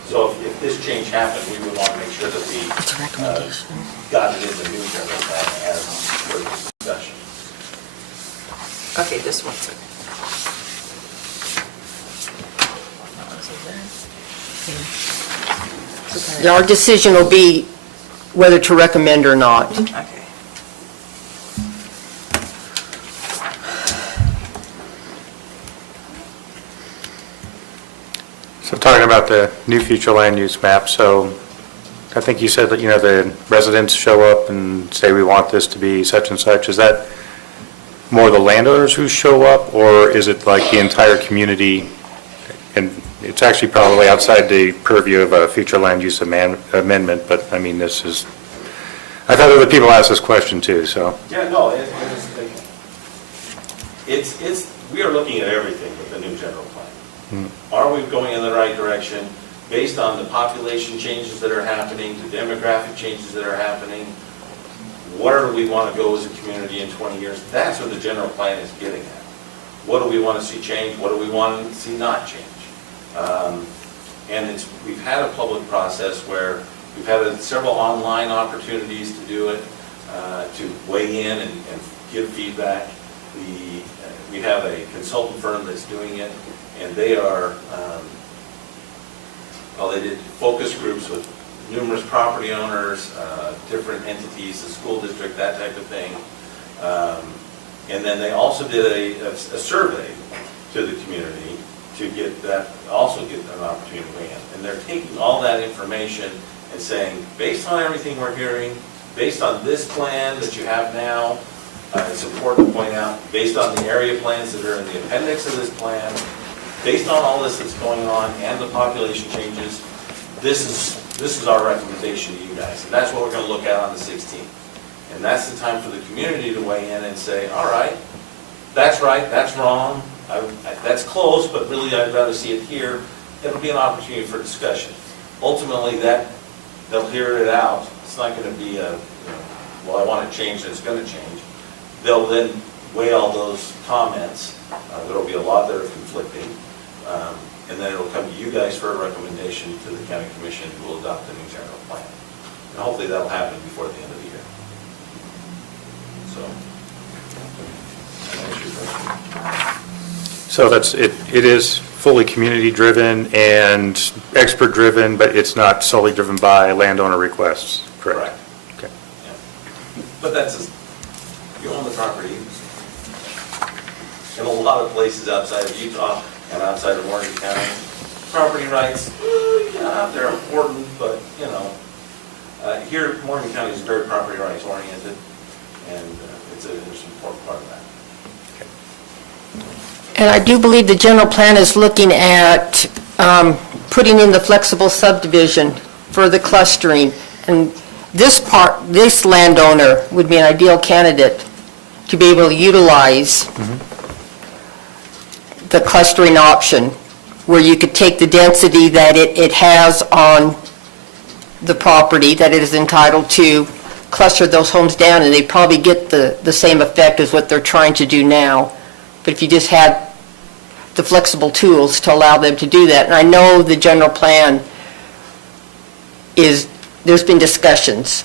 So if this change happened, we would want to make sure that we got it in the new general plan as per the discussion. Okay, just one second. Our decision will be whether to recommend or not. Okay. So talking about the new future land use map, so I think you said that, the residents show up and say, we want this to be such and such. Is that more the landowners who show up, or is it like the entire community? And it's actually probably outside the purview of a future land use amendment, but I mean, I've had other people ask this question too, so. Yeah, no, we are looking at everything with the new general plan. Are we going in the right direction based on the population changes that are happening, the demographic changes that are happening? Where do we want to go as a community in 20 years? That's what the general plan is getting at. What do we want to see change? What do we want to see not change? And we've had a public process where we've had several online opportunities to do it, to weigh in and give feedback. We have a consultant firm that's doing it, and they are, they did focus groups with numerous property owners, different entities, the school district, that type of thing. And then they also did a survey to the community to get an opportunity to weigh in. And they're taking all that information and saying, based on everything we're hearing, based on this plan that you have now, it's important to point out, based on the area plans that are in the appendix of this plan, based on all this that's going on and the population changes, this is this is our recommendation to you guys, and that's what we're gonna look at on the 16th. And that's the time for the community to weigh in and say, all right, that's wrong, that's close, but really I'd rather see it here. It'll be an opportunity for discussion. Ultimately, they'll hear it out. It's not gonna be a, well, I want it changed, and it's gonna change. They'll then weigh all those comments. There'll be a lot that are conflicting. And then it'll come to you guys for a recommendation to the county commission, who will adopt a new general plan. And hopefully that'll happen before the end of the year. So, that answers your question. So it is fully community-driven and expert-driven, but it's not solely driven by landowner requests, correct? Okay. Yeah. But you own the property. In a lot of places outside of Utah and outside of Morgan County, property rights, yeah, they're important, but, here, Morgan County is very property rights oriented, and it's an important part of that. And I do believe the general plan is looking at putting in the flexible subdivision for the clustering. And this landowner would be an ideal candidate to be able to utilize the clustering option, where you could take the density that it has on the property that it is entitled to, cluster those homes down, and they probably get the same effect as what they're trying to do now. But if you just had the flexible tools to allow them to do that. And I know the general plan there's been discussions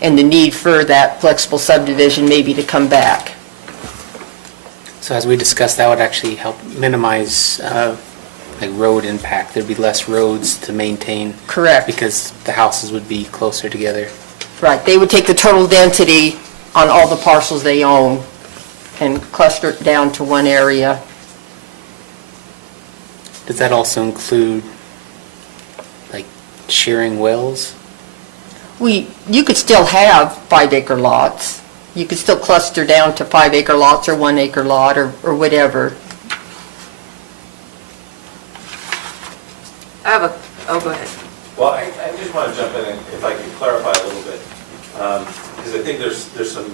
and the need for that flexible subdivision maybe to come back. So as we discussed, that would actually help minimize like road impact. There'd be less roads to maintain. Correct. Because the houses would be closer together. Right, they would take the total density on all the parcels they own and cluster it down to one area. Does that also include like sharing wells? You could still have 5-acre lots. You could still cluster down to 5-acre lots or 1-acre lot or whatever. Go ahead. Well, I just want to jump in, and if I could clarify a little bit, because I think there's some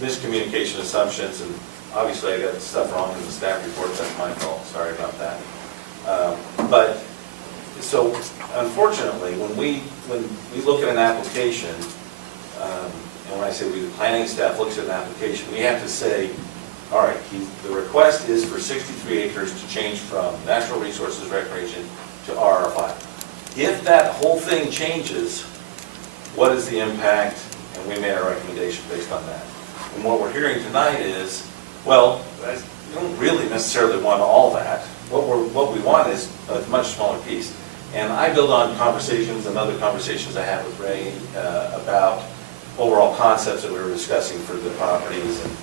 miscommunication assumptions, and obviously I got stuff wrong in the staff report. That's my fault. Sorry about that. But so unfortunately, when we look at an application, and when I say the planning staff looks at an application, we have to say, all right, the request is for 63 acres to change from natural resources recreation to RR5. If that whole thing changes, what is the impact? And we made a recommendation based on that. And what we're hearing tonight is, well, you don't really necessarily want all that. What we want is a much smaller piece. And I build on conversations and other conversations I had with Ray about overall concepts that we were discussing for the properties. And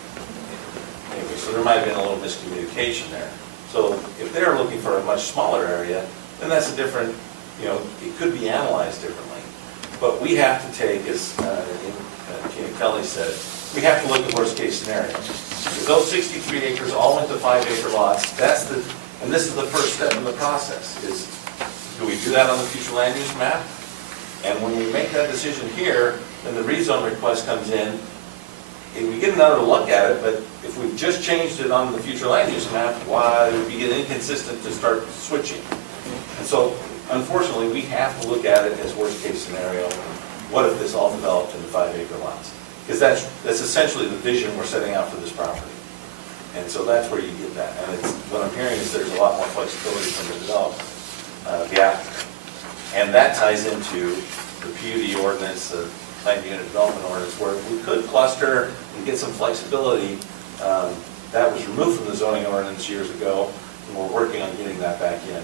anyway, so there might have been a little miscommunication there. So if they're looking for a much smaller area, then that's a different, it could be analyzed differently. But we have to take, as Tina Kelly said, we have to look at worst case scenario. If those 63 acres all went to 5-acre lots, and this is the first step in the process, is do we do that on the future land use map? And when we make that decision here, then the rezone request comes in, and we get another look at it, but if we've just changed it on the future land use map, why would we get inconsistent to start switching? And so, unfortunately, we have to look at it as worst case scenario. What if this all developed into 5-acre lots? Because that's essentially the vision we're setting out for this property. And so that's where you get that. And what I'm hearing is there's a lot more flexibility from the developer, the applicant. And that ties into the PUD ordinance, the planned unit development ordinance, where we could cluster and get some flexibility. That was removed from the zoning ordinance years ago, and we're working on getting that back in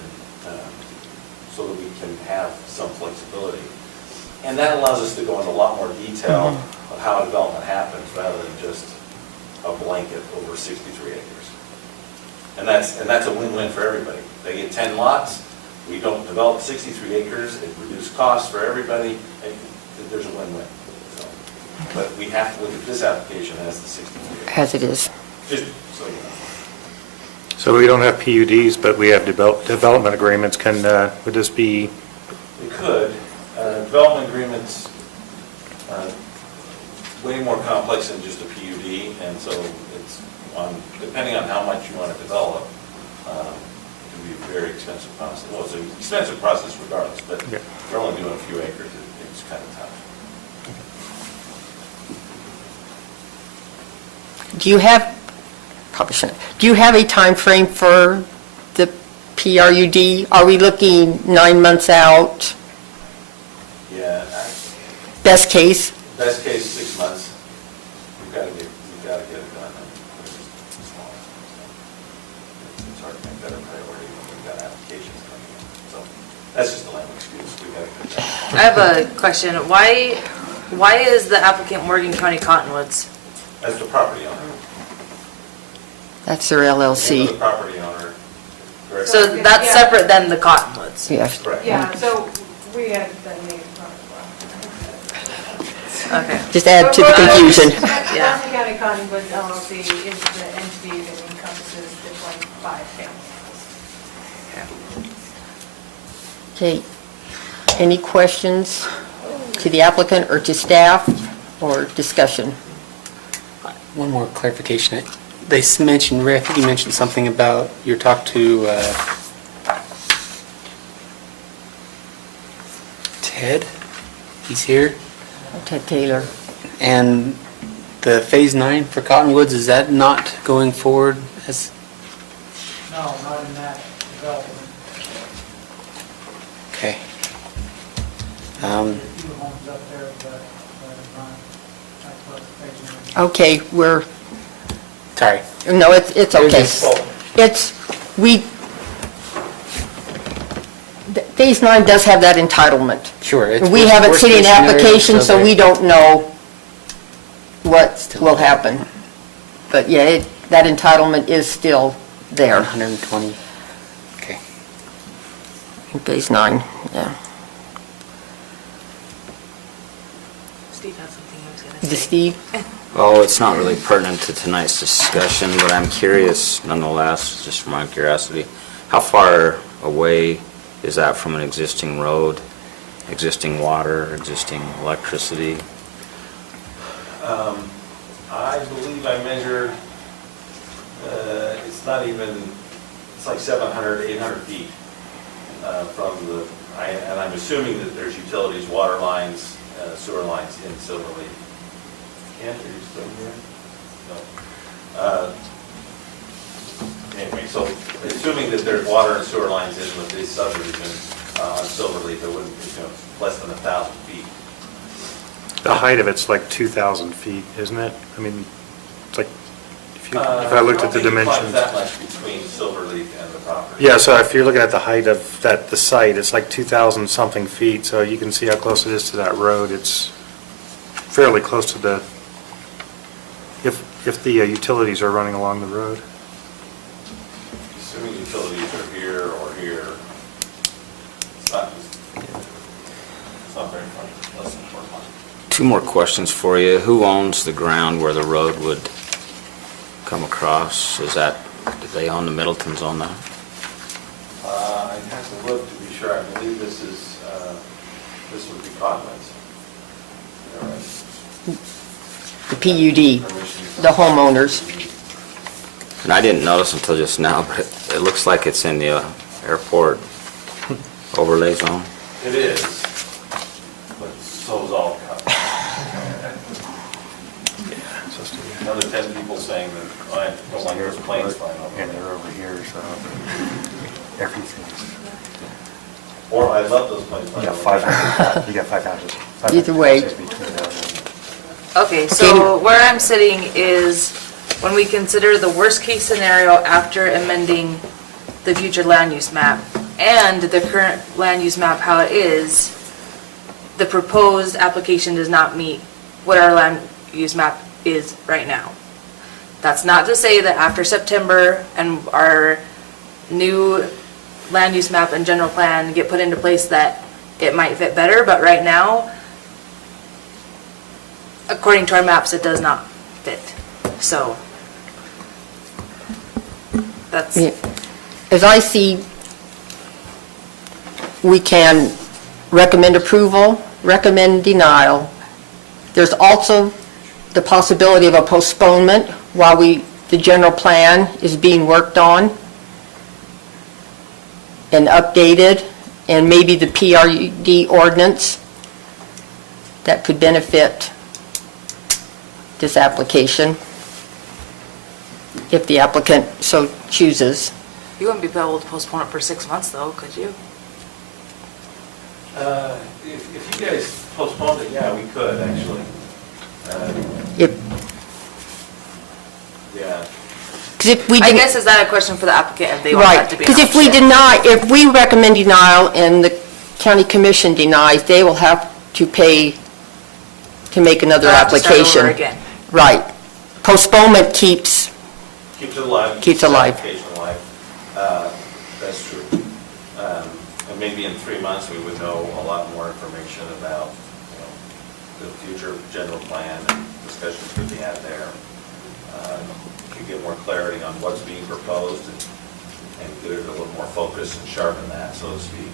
so that we can have some flexibility. And that allows us to go into a lot more detail of how development happens rather than just a blanket over 63 acres. And that's a win-win for everybody. They get 10 lots, we don't develop 63 acres, it reduces costs for everybody, and there's a win-win. So, but we have to look at this application as the 63 acres. As it is. Just so you know. So we don't have PUDs, but we have development agreements. Would this be, We could, development agreement's way more complex than just a PUD, and so it's depending on how much you want to develop, it can be a very expensive process. Well, it's an expensive process regardless, but Yeah. if you're only doing a few acres, it's kind of tough. Do you have, probably shouldn't, do you have a time frame for the PRUD? Are we looking 9 months out, Yeah, best case? best case, 6 months. We've got to get it done. It's hard to make that a priority when we've got applications coming in. So that's just a lame excuse. We've got to get it done. I have a question. Why is the applicant Morgan County Cottonwoods? That's the property owner. That's their The LLC. property owner. Correct? So that's Yeah. separate than the Cottonwoods? Yes. Correct. Yeah, so we had that name from Okay. Just add to the confusion. Yeah. Johnson County Cottonwoods LLC is the entity that encompasses the 25 families. Okay. Any questions to the applicant or to staff or discussion? One more clarification. They mentioned, Ray, I think you mentioned something about your talk to Ted. He's here. Ted Taylor. And the Phase 9 for Cottonwoods, is that not going forward as? No, not in that development. Okay. Few homes up there, but that's what they Okay, we're, Sorry. no, it's okay. There's It's, Phase 9 does have that entitlement. Sure. it's We haven't worst seen an case scenario, application, so we there. don't know what Still will there. happen. But yeah, that entitlement is still there 120. Okay. in Phase 9, yeah. Steve has something he was going to Is it say. Steve? Oh, it's not really pertinent to tonight's discussion, but I'm curious nonetheless, just from my curiosity, how far away is that from an existing road, existing water, existing electricity? I believe I measured, it's not even, it's like 700, 800 feet from and I'm assuming that there's utilities, water lines, sewer lines in Silverleaf. Kent, are you still here? No. Anyway, so assuming that there's water and sewer lines in with this subdivision on Silverleaf, it wouldn't, less than 1,000 feet. The height of it's like 2,000 feet, isn't it? I mean, it's like, if I looked at the I don't think it climbs dimensions. that much between Silverleaf and the property. Yeah, so if you're looking at the height of the site, it's like 2,000 something feet, so you can see how close it is to that road. It's fairly close to if the utilities are running along the road. Assuming utilities are here or here, it's not very far, less than 4 miles. Two more questions for you. Who owns the ground where the road would come across? Do they own, the Middletons own that? I'd have to look to be sure. I believe this would be Cottonwoods. All right. The PUD, the homeowners. And I didn't notice until just now, but it looks like it's in the airport overlay zone. It is, but so is all Cottonwoods. Another 10 people saying that, I don't like those planes flying over And there. they're over here, so everything's, Or I love those planes flying you over got there. 5 houses. Either way. Mm-hmm. Okay, so where I'm sitting is when we consider the worst-case scenario after amending the future land use map and the current land use map how it is, the proposed application does not meet what our land use map is right now. That's not to say that after September and our new land use map and general plan get put into place that it might fit better, but right now, according to our maps, it does not fit. So, that's, Yeah. As I see, we can recommend approval, recommend denial. There's also the possibility of a postponement while the general plan is being worked on and updated, and maybe the PRD ordinance that could benefit this application, if the applicant so chooses. You wouldn't be able to postpone it for 6 months, though, could you? If you guys postponed it, yeah, we could, actually. If, Yeah. 'cause if we I didn't. guess, is that a question for the applicant if they want Right, that to be an because if we option? deny, if we recommend denial and the county commission denies, they will have to pay to make another They'll have to start over application. again. Right. Postponement keeps, Keeps it alive. Keeps it alive. the application alive. That's true. And maybe in 3 months, we would know a lot more information about, the future general plan and discussions could be had there. Could get more clarity on what's being proposed and get it a little more focused and sharpen that, so to speak.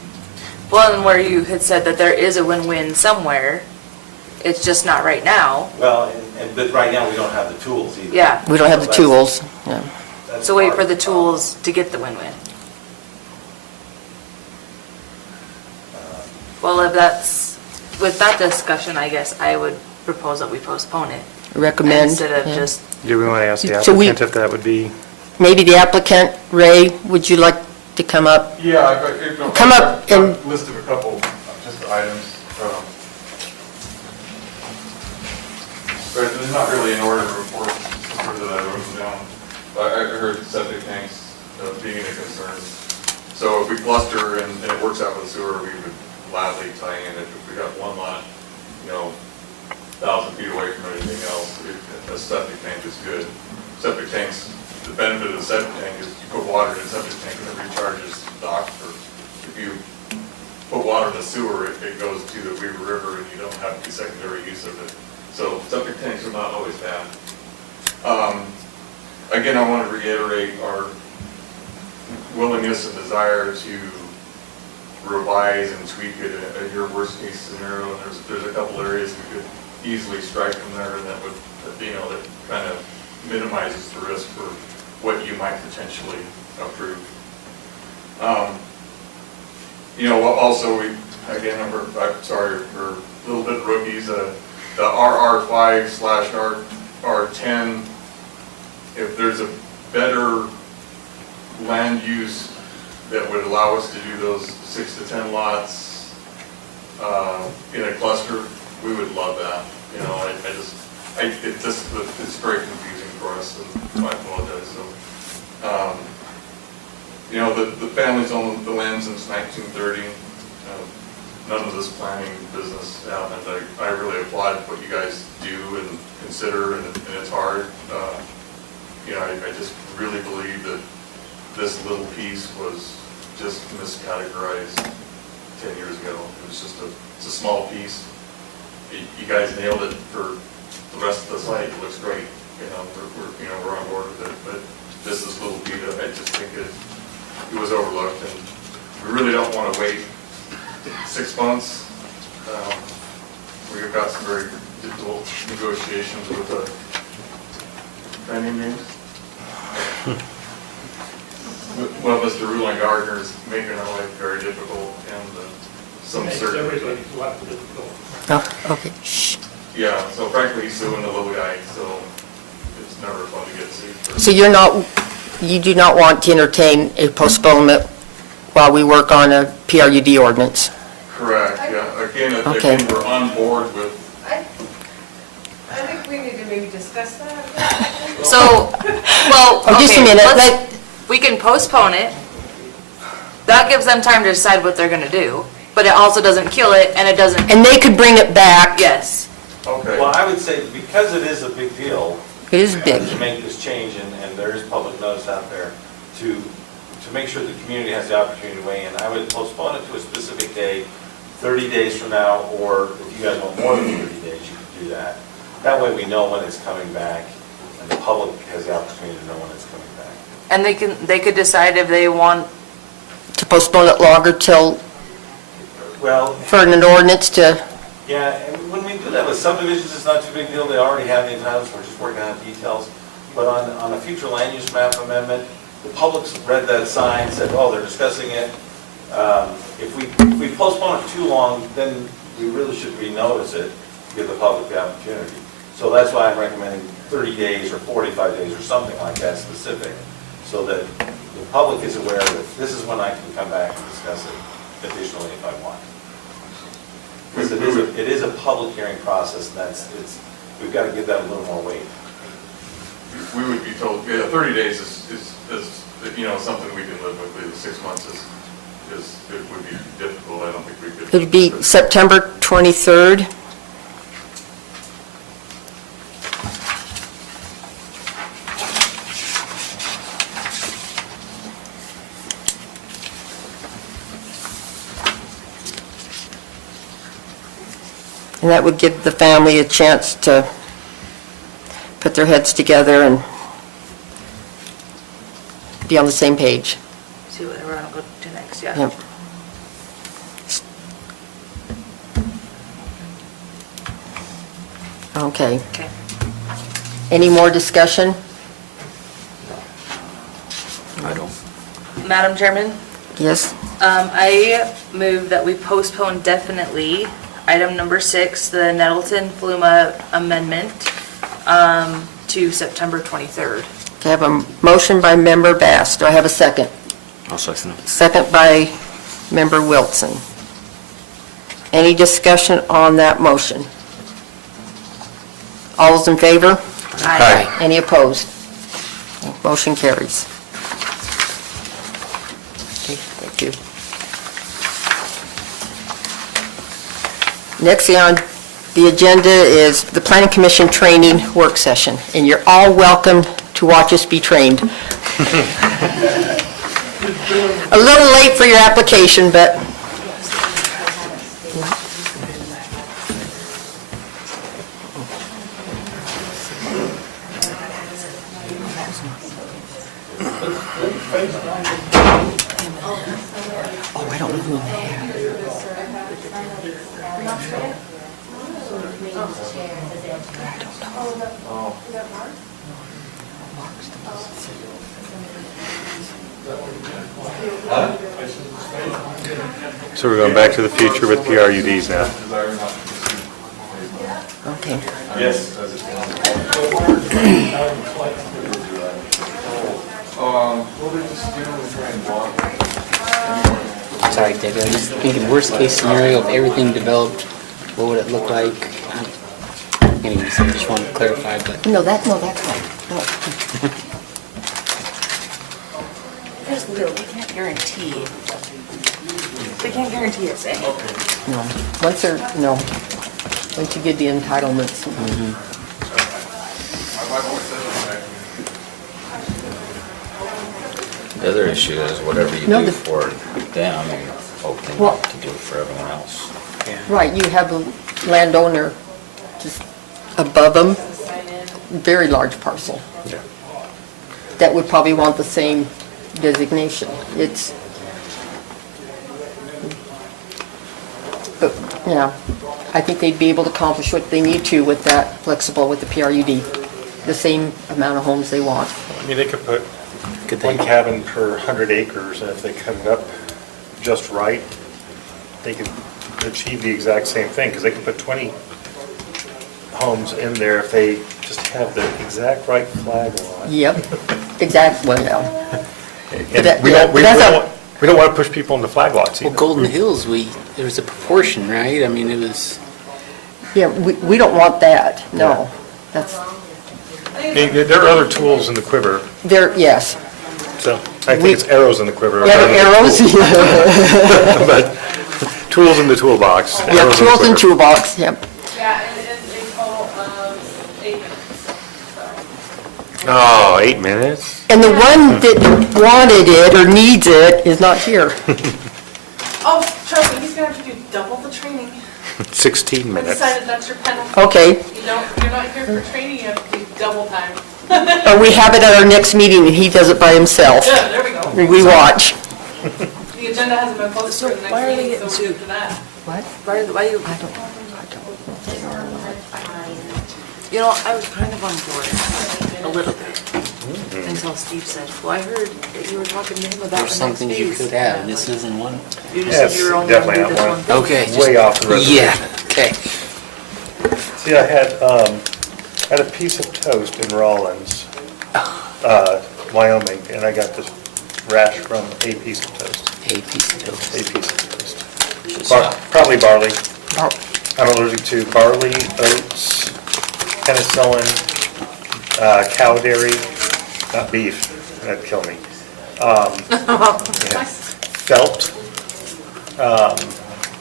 Well, and where you had said that there is a win-win somewhere, it's just not right now. Well, but right now, we don't have the tools either. Yeah. we don't have the So tools. Yeah. that's So wait part for of the problem. tools to get the win-win. Well, if that's, with that discussion, I guess I would propose that we postpone it. Recommend. Instead of yeah. just, Do we want to ask the So we- applicant if that would be? Maybe the applicant, Ray, would you like to come up? Yeah, Come up and- listed a couple, just items. But there's not really an order of report that I wrote them down. I heard septic tanks being a concern. So if we cluster and it works out with sewer, we would gladly tie in. If we got one lot, 1,000 feet away from anything else, a septic tank is good. Septic tanks, the benefit of the septic tank is you put water in a septic tank and it recharges the aquifer. If you put water in the sewer, it goes to the Weaver River and you don't have the secondary use of it. So septic tanks are not always bad. Again, I want to reiterate our willingness and desire to revise and tweak it at your worst case scenario. And there's a couple areas we could easily strike from there, and that would, that kind of minimizes the risk for what you might potentially approve. Also, I'm sorry, we're a little bit rookies. The RR5/R10, if there's a better land use that would allow us to do those 6 to 10 lots in a cluster, we would love that. It's very confusing for us, and I apologize. So, the family's owned the land since 1930. None of this planning business happened. I really applaud what you guys do and consider, and it's hard. I just really believe that this little piece was just miscategorized 10 years ago. It was just it's a small piece. You guys nailed it for the rest of the site. It looks great. We're on board with it. But this little piece, I just think it was overlooked, and we really don't want to wait 6 months. We've got some very difficult negotiations with the brand names. Well, Mr. Ruland Gardner is making our life very difficult, and some certainty. Oh, okay. Shh. Yeah, so frankly, he's suing the little guy, so it's never fun to get sued. So you do not want to entertain a postponement while we work on a PRUD ordinance? Correct, yeah. Again, Okay. we're on board with, I think we need to maybe discuss that. so, well, Oh, just a okay, minute, we can postpone it. That gives them time to decide what they're gonna do, but it also doesn't kill it, and it doesn't, and they could bring it back. yes. okay. Well, I would say, because it is a big deal, It is big. to make this change, and there is public notice out there, to make sure the community has the opportunity to weigh in, I would postpone it to a specific day, 30 days from now, or if you guys want more than 30 days, you can do that. That way we know when it's coming back, and the public has the opportunity to know when it's coming back. And they could decide if they want, To postpone it longer till, Well, for an ordinance to, Yeah, and when we do that with subdivisions, it's not too big a deal, they already have the entitlements, we're just working on details. But on a future land use map amendment, the public's read that sign, said, oh, they're discussing it. If we postpone it too long, then we really should renotice it, to give the public the opportunity. So that's why I'm recommending 30 days or 45 days or something like that specific, so that the public is aware that this is when I can come back and discuss it additionally if I want. Because it is a public hearing process, and we've got to give that a little more weight. We would be told, yeah, 30 days is, you know, something we can live with. The 6 months it would be difficult. I don't think we could. It would be September 23rd. And that would give the family a chance to put their heads together and be on the same page. See what we're gonna go to next, yeah. Yep. Okay. Okay. Any more discussion? I don't. Madam Chairman, Yes? I move that we postpone definitely item number 6, the Nettleton Fluma Amendment, to September 23rd. I have a motion by Member Bass. Do I have a second? I'll second it. Second by Member Wilson. Any discussion on that motion? All those in favor? Aye. Any opposed? Motion carries. Okay, thank you. Next on the agenda is the Planning Commission training work session, and you're all welcome to watch us be trained. A little late for your application, but oh, I don't know who they have. So we're going back to the future with PRUDs now. Okay. Yes. Sorry, David, I was thinking worst case scenario, if everything developed, what would it look like? Anyways, I just wanted to clarify, but No, that's fine. No. Here's the deal, we can't guarantee. We can't guarantee a thing. No, once you get the entitlements. The other issue is whatever you No, do the- for them, you hope they Well- want to do it for everyone else. Right, you have a landowner just above them, very large parcel. Yeah. That would probably want the same designation. But, yeah, I think they'd be able to accomplish what they need to with that flexible with the PRUD, the same amount of homes they want. I mean, they could put one cabin per 100 acres, and if they cut it up just right, they could achieve the exact same thing, because they could put 20 homes in there if they just have the exact right flag lot. Yep, exactly, well, yeah. And that- we yeah, don't, we that's don't a- want- we don't want to push people into flag lots well, either. Golden Hills, there was a proportion, right? I mean, it was, Yeah, we don't want that, no. That's, Hey, there are other tools in the quiver, yes. so I think it's arrows in the quiver. Yeah, rather than arrows, tools. yeah, But tools in the toolbox. arrows in the tools and quiver. toolbox, yep. Yeah, and it's a total of 8 minutes, so. Oh, 8 minutes? And the one that wanted it or needs it is not here. Oh, trust me, he's gonna have to do double the training. 16 I minutes. decided that's your penalty. Okay, You're not here for training, you have to do double time. we have it at our next meeting and he does it by himself. Yeah, there we go. We watch. The agenda hasn't been posted for the why are next they meeting, getting so we'll sued? get to that. What? Why you, I don't know. You know, I was kind of on board, a little bit, until Steve said, well, I heard that you were talking to him about the There's next something you phase. could have, this isn't one. You just said you were only gonna do Definitely this not one one. thing. Okay. just- Way off the reservation. Yeah, okay. See, I had a piece of toast in Rawlins, Wyoming, and I got this rash from a piece of toast. A piece of toast. A piece of toast. Should stop. Probably barley. I'm allergic to barley, oats, penicillin, cow dairy, not beef, that'd kill me. Yeah. Felt.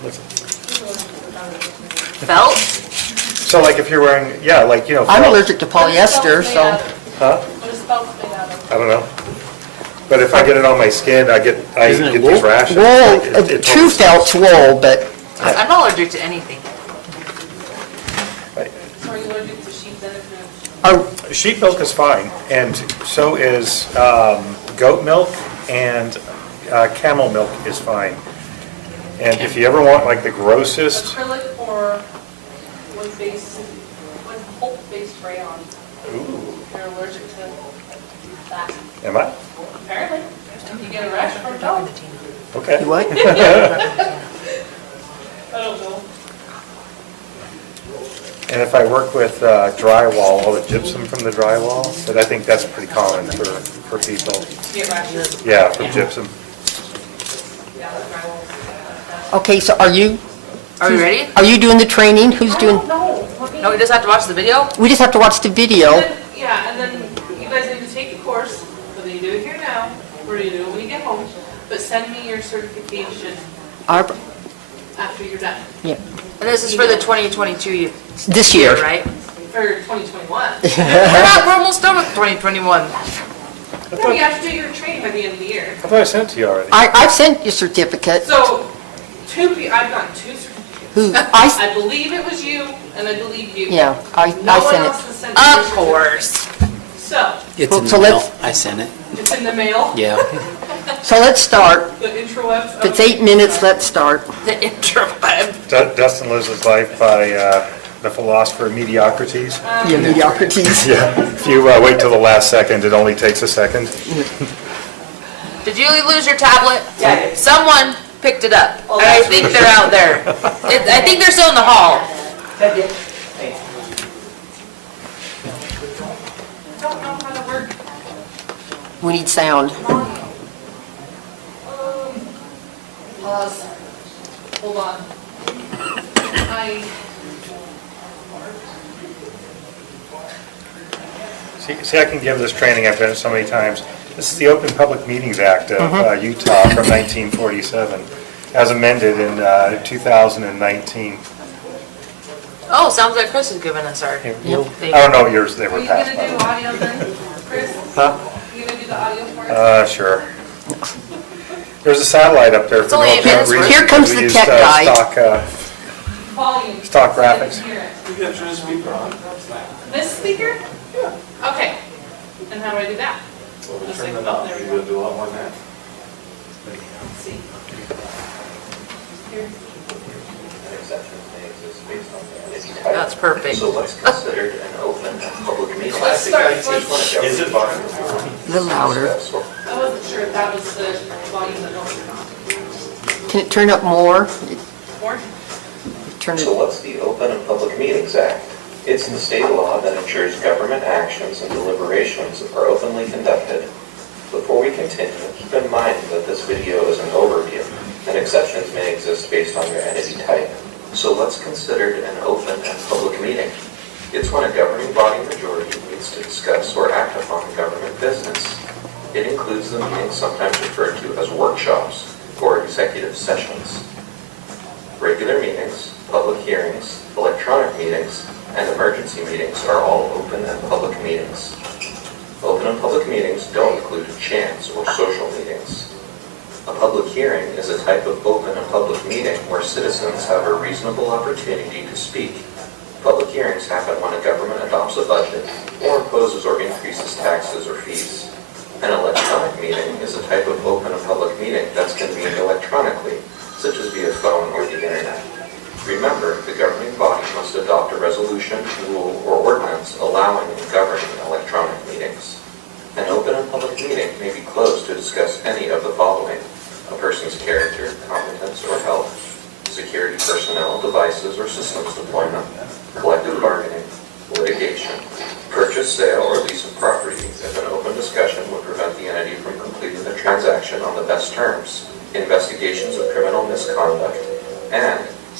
what's it? Felt? So like if you're wearing, yeah, like, you know. I'm felt. allergic to polyester, so, Huh? What is felt made out of? I don't know. But if I get it on my skin, I get Isn't it these wool? rashes. wool, It true totally- felt's wool, but I'm allergic to anything. So are you allergic to sheep then if you're? Sheep milk is fine, and so is goat milk, and camel milk is fine. And if you ever want like the grossest, Acrylic or pulp-based rayon? ooh, You're allergic to that, am I? apparently. You get a rash from dog. Okay. what? I don't know. And if I work with drywall, all the gypsum from the drywall, but I think that's pretty common for people. You get rashes. Yeah, from gypsum. Yeah, that's drywall. Okay, so are you Ready? Are you doing the training? Who's doing? No. No, we just have to watch the video? We just have to watch the video. Yeah, and then you guys need to take the course, whether you do it here now, or you do it when you get home, but send me your certification Our- after you're done, yeah, And this is for the 2022 This year. right? for 2021. We're almost done with 2021. No, you have to do your training by the end of the year. I thought I sent it to you already. I've sent you a certificate. So, I've gotten two certificates. Who, I believe it was you, and I believe you. yeah, I No one sent else it. has sent me Of their certificate. course. So, It's in So the mail, let's- I sent it, it's in the mail, yeah. So let's start. the intrawebs. If it's 8 minutes, let's start. The intro web. Dustin Lives His Life by the philosopher Mediocrities. Yeah, mediocrities. Yeah, if you wait till the last second, it only takes a second. Did you lose your tablet? Yeah. Someone picked it up. Oh, And I that's think they're out there. I think they're still in the hall. I don't know how to work. We need sound. Pause. Hold on. See, I can give this training, I've done it so many times. This is the Open Public Meetings Act of Utah from 1947, as amended in 2019. Oh, sounds like Chris is giving us our. I don't know what years they Are were you passed gonna do by. audio then, Chris? Huh? You gonna do the audio for us? Sure. There's a satellite up there It's for only no 8 minutes apparent worth. reason. Here comes We the used, tech guy. Volume. Stock so they can graphics. hear it. You can turn the speaker on. This speaker? Yeah. Okay. And how do I do that? Well, we Just turn like- the knob, there we you go. will do a lot more than that. Let's see. Here. That's perfect. So what's considered an open and public meeting? Let's start. Is it A little louder. I wasn't sure if that was the volume that goes or not. Can it turn up more? More? Turn So it, what's the Open and Public Meetings Act? It's the state law that ensures government actions and deliberations are openly conducted. Before we continue, keep in mind that this video is an overview, and exceptions may exist based on your entity type. So what's considered an open and public meeting? It's when a governing body majority meets to discuss or act upon government business. It includes the meetings sometimes referred to as workshops or executive sessions. Regular meetings, public hearings, electronic meetings, and emergency meetings are all open and public meetings. Open and public meetings don't include chance or social meetings. A public hearing is a type of open and public meeting where citizens have a reasonable opportunity to speak. Public hearings happen when a government adopts a budget or imposes or increases taxes or fees. An electronic meeting is a type of open and public meeting that's convened electronically, such as via phone or the internet. Remember, the governing body must resolution, rule, or ordinance allowing and governing electronic meetings. An open and public meeting may be closed to discuss any of the following: a person's character, competence, or health, security personnel, devices, or systems deployment, collective bargaining, litigation, purchase, sale, or lease of property if an open discussion would prevent the entity from completing the transaction on the best terms, investigations of criminal misconduct, and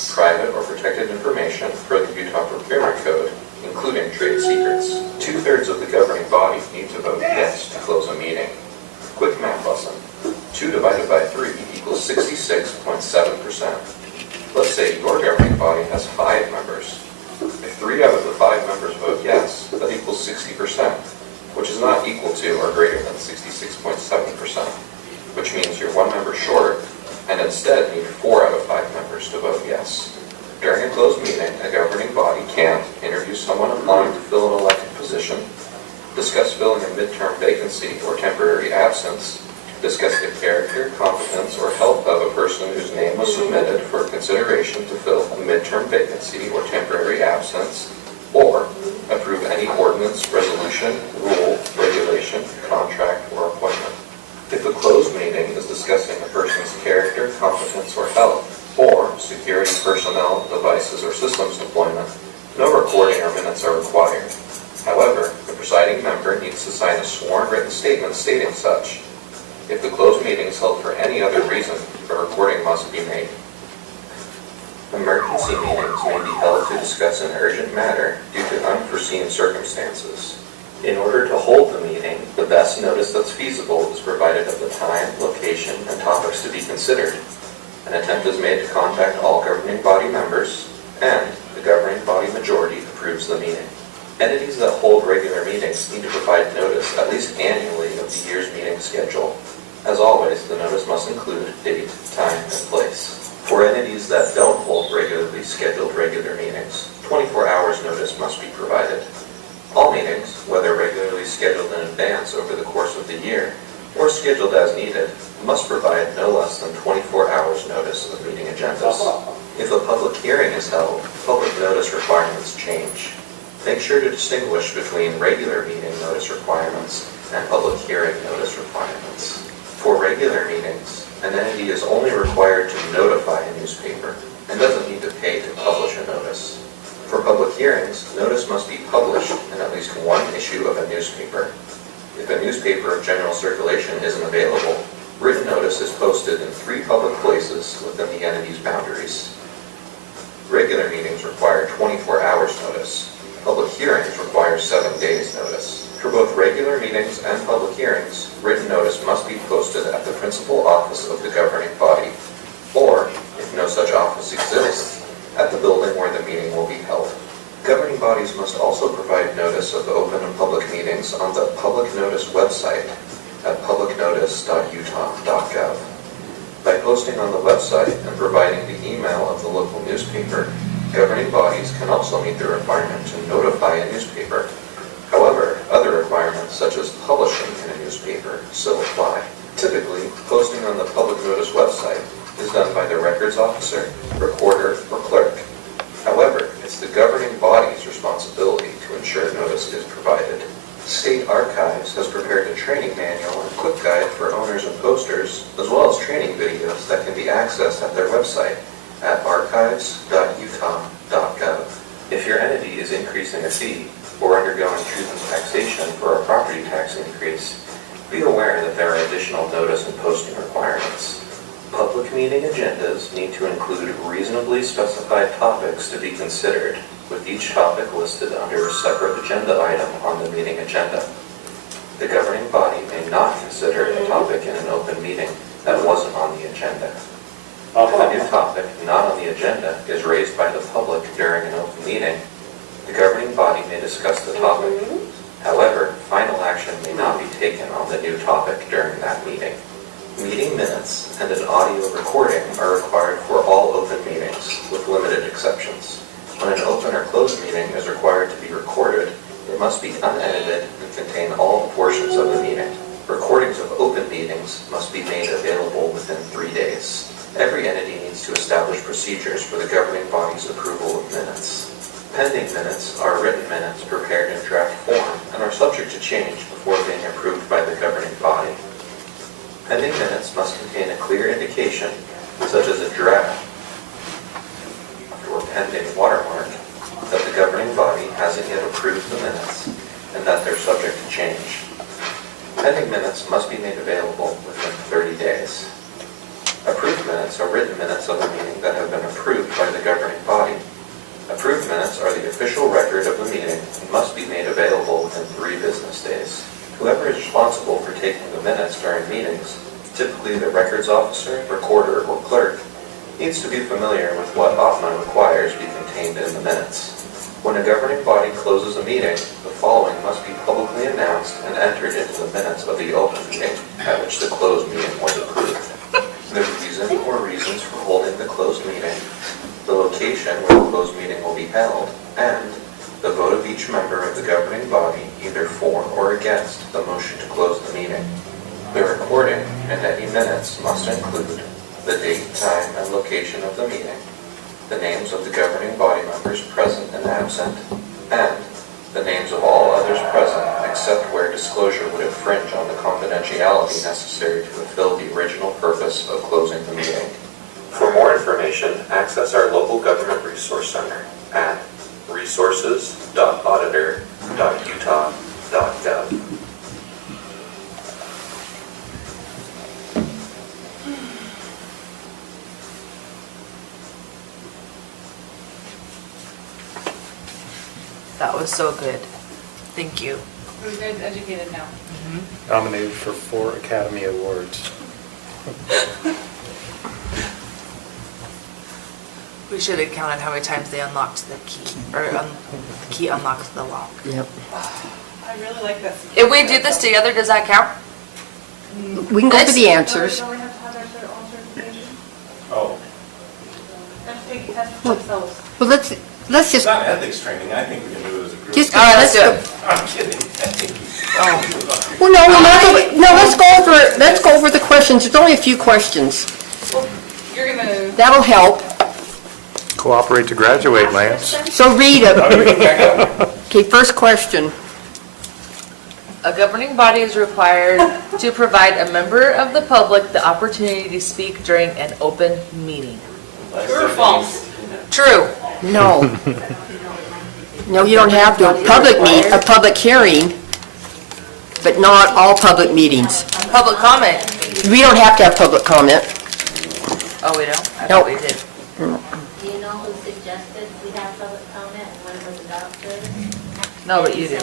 private or protected information per the Utah Procurement Code, including trade secrets. 2/3 of the governing body need to vote yes to close a meeting. Quick math lesson. 2 divided by 3 equals 66.7%. Let's say your governing body has 5 members. If 3 out of the 5 members vote yes, that equals 60%, which is not equal to or greater than 66.7%, which means you're 1 member short and instead need 4 out of 5 members to vote yes. During a closed meeting, a governing body can interview someone applying to fill an elected position, discuss filling a midterm vacancy or temporary absence, discuss the character, competence, or health of a person whose name was submitted for consideration to fill a midterm vacancy or temporary absence, or approve any ordinance, resolution, rule, regulation, contract, or appointment. If a closed meeting is discussing a person's character, competence, or health, or security personnel, devices, or systems deployment, no recording or minutes are required. However, the presiding member needs to sign a sworn written statement stating such. If the closed meeting is held for any other reason, a recording must be made. Emergency meetings may be held to discuss an urgent matter due to unforeseen circumstances. In order to hold the meeting, the best notice that's feasible is provided of the time, location, and topics to be considered. An attempt is made to contact all governing body members, and the governing body majority approves the meeting. Entities that hold regular meetings need to provide notice at least annually of the year's meeting schedule. As always, the notice must include date, time, and place. For entities that don't hold regularly scheduled regular meetings, 24 hours notice must be provided. All meetings, whether regularly scheduled in advance over the course of the year or scheduled as needed, must provide no less than 24 hours notice of meeting agendas. If a public hearing is held, public notice requirements change. Make sure to distinguish between regular meeting notice requirements and public hearing notice requirements. For regular meetings, an entity is only required to notify a newspaper and doesn't need to pay to publish a notice. For public hearings, notice must be published in at least one issue of a newspaper. If a newspaper of general circulation isn't available, written notice is posted in 3 public places within the entity's boundaries. Regular meetings require 24 hours notice. Public hearings require 7 days notice. For both regular meetings and public hearings, written notice must be posted at the principal office of the governing body, or, if no such office exists, at the building where the meeting will be held. Governing bodies must also provide notice of open and public meetings on the Public Notice website at publicnotice.utah.gov. By posting on the website and providing the email of the local newspaper, governing bodies can also meet the requirement to notify a newspaper. However, other requirements such as publishing in a newspaper still apply. Typically, posting on the Public Notice website is done by the records officer, recorder, or clerk. However, it's the governing body's responsibility to ensure notice is provided. State Archives has prepared a training manual and quick guide for owners and posters, as well as training videos that can be accessed at their website at archives.utah.gov. If your entity is increasing a fee or undergoing truth and taxation for a property tax increase, be aware that there are additional notice and posting requirements. Public meeting agendas need to include reasonably specified topics to be considered, with each topic listed under a separate agenda item on the meeting agenda. The governing body may not consider a topic in an open meeting that wasn't on the agenda. If a new topic not on the agenda is raised by the public during an open meeting, the governing body may discuss the topic. However, final action may not be taken on the new topic during that meeting. Meeting minutes and an audio recording are required for all open meetings, with limited exceptions. When an open or closed meeting is required to be recorded, it must be unedited and contain all portions of the meeting. Recordings of open meetings must be made available within 3 days. Every entity needs to establish procedures for the governing body's approval of minutes. Pending minutes are written minutes prepared in draft form and are subject to change before being approved by the governing body. Pending minutes must contain a clear indication, such as a draft or pending watermark, that the governing body hasn't yet approved the minutes and that they're subject to change. Pending minutes must be made available within 30 days. Approved minutes are written minutes of a meeting that have been approved by the governing body. Approved minutes are the official record of the meeting and must be made available within 3 business days. Whoever is responsible for taking the minutes during meetings, typically the records officer, recorder, or clerk, needs to be familiar with what OFMA requires be contained in the minutes. When a governing body closes a meeting, the following must be publicly announced and entered into the minutes of the open meeting at which the closed meeting was approved. The reason or reasons for holding the closed meeting, the location where the closed meeting will be held, and the vote of each member of the governing body either for or against the motion to close the meeting. The recording and any minutes must include the date, time, and location of the meeting, the names of the governing body members present and absent, and the names of all others present except where disclosure would infringe on the confidentiality necessary to fulfill the original purpose of closing the meeting. For more information, access our local government resource center at resources.auditor.utah.gov. That was so good. Thank you. We're guys educated now. Nominated for 4 Academy Awards. We should have counted how many times they unlocked the key, or the key unlocked the lock. Yep. I really like that. If we do this together, does that count? We can go for the answers. Don't we have to have our own certification? Oh, Let's take a test for ourselves. Well, let's it's just, not ethics training, I think we can do it as a group. just. All right, let's do it. I'm kidding. Well, no, let's go over the questions. There's only a few questions. Well, you're gonna. That'll help. Cooperate to graduate, Lance. So read it. Okay, first question. A governing body is required to provide a member of the public the opportunity to speak during an open meeting. True or false? True. No. No, you don't have to. A public hearing, but not all public meetings. Public comment. We don't have to have public comment. Oh, we don't? I Nope. thought we did. Do you know who suggested we have public comment and when it was adopted? No, but you do.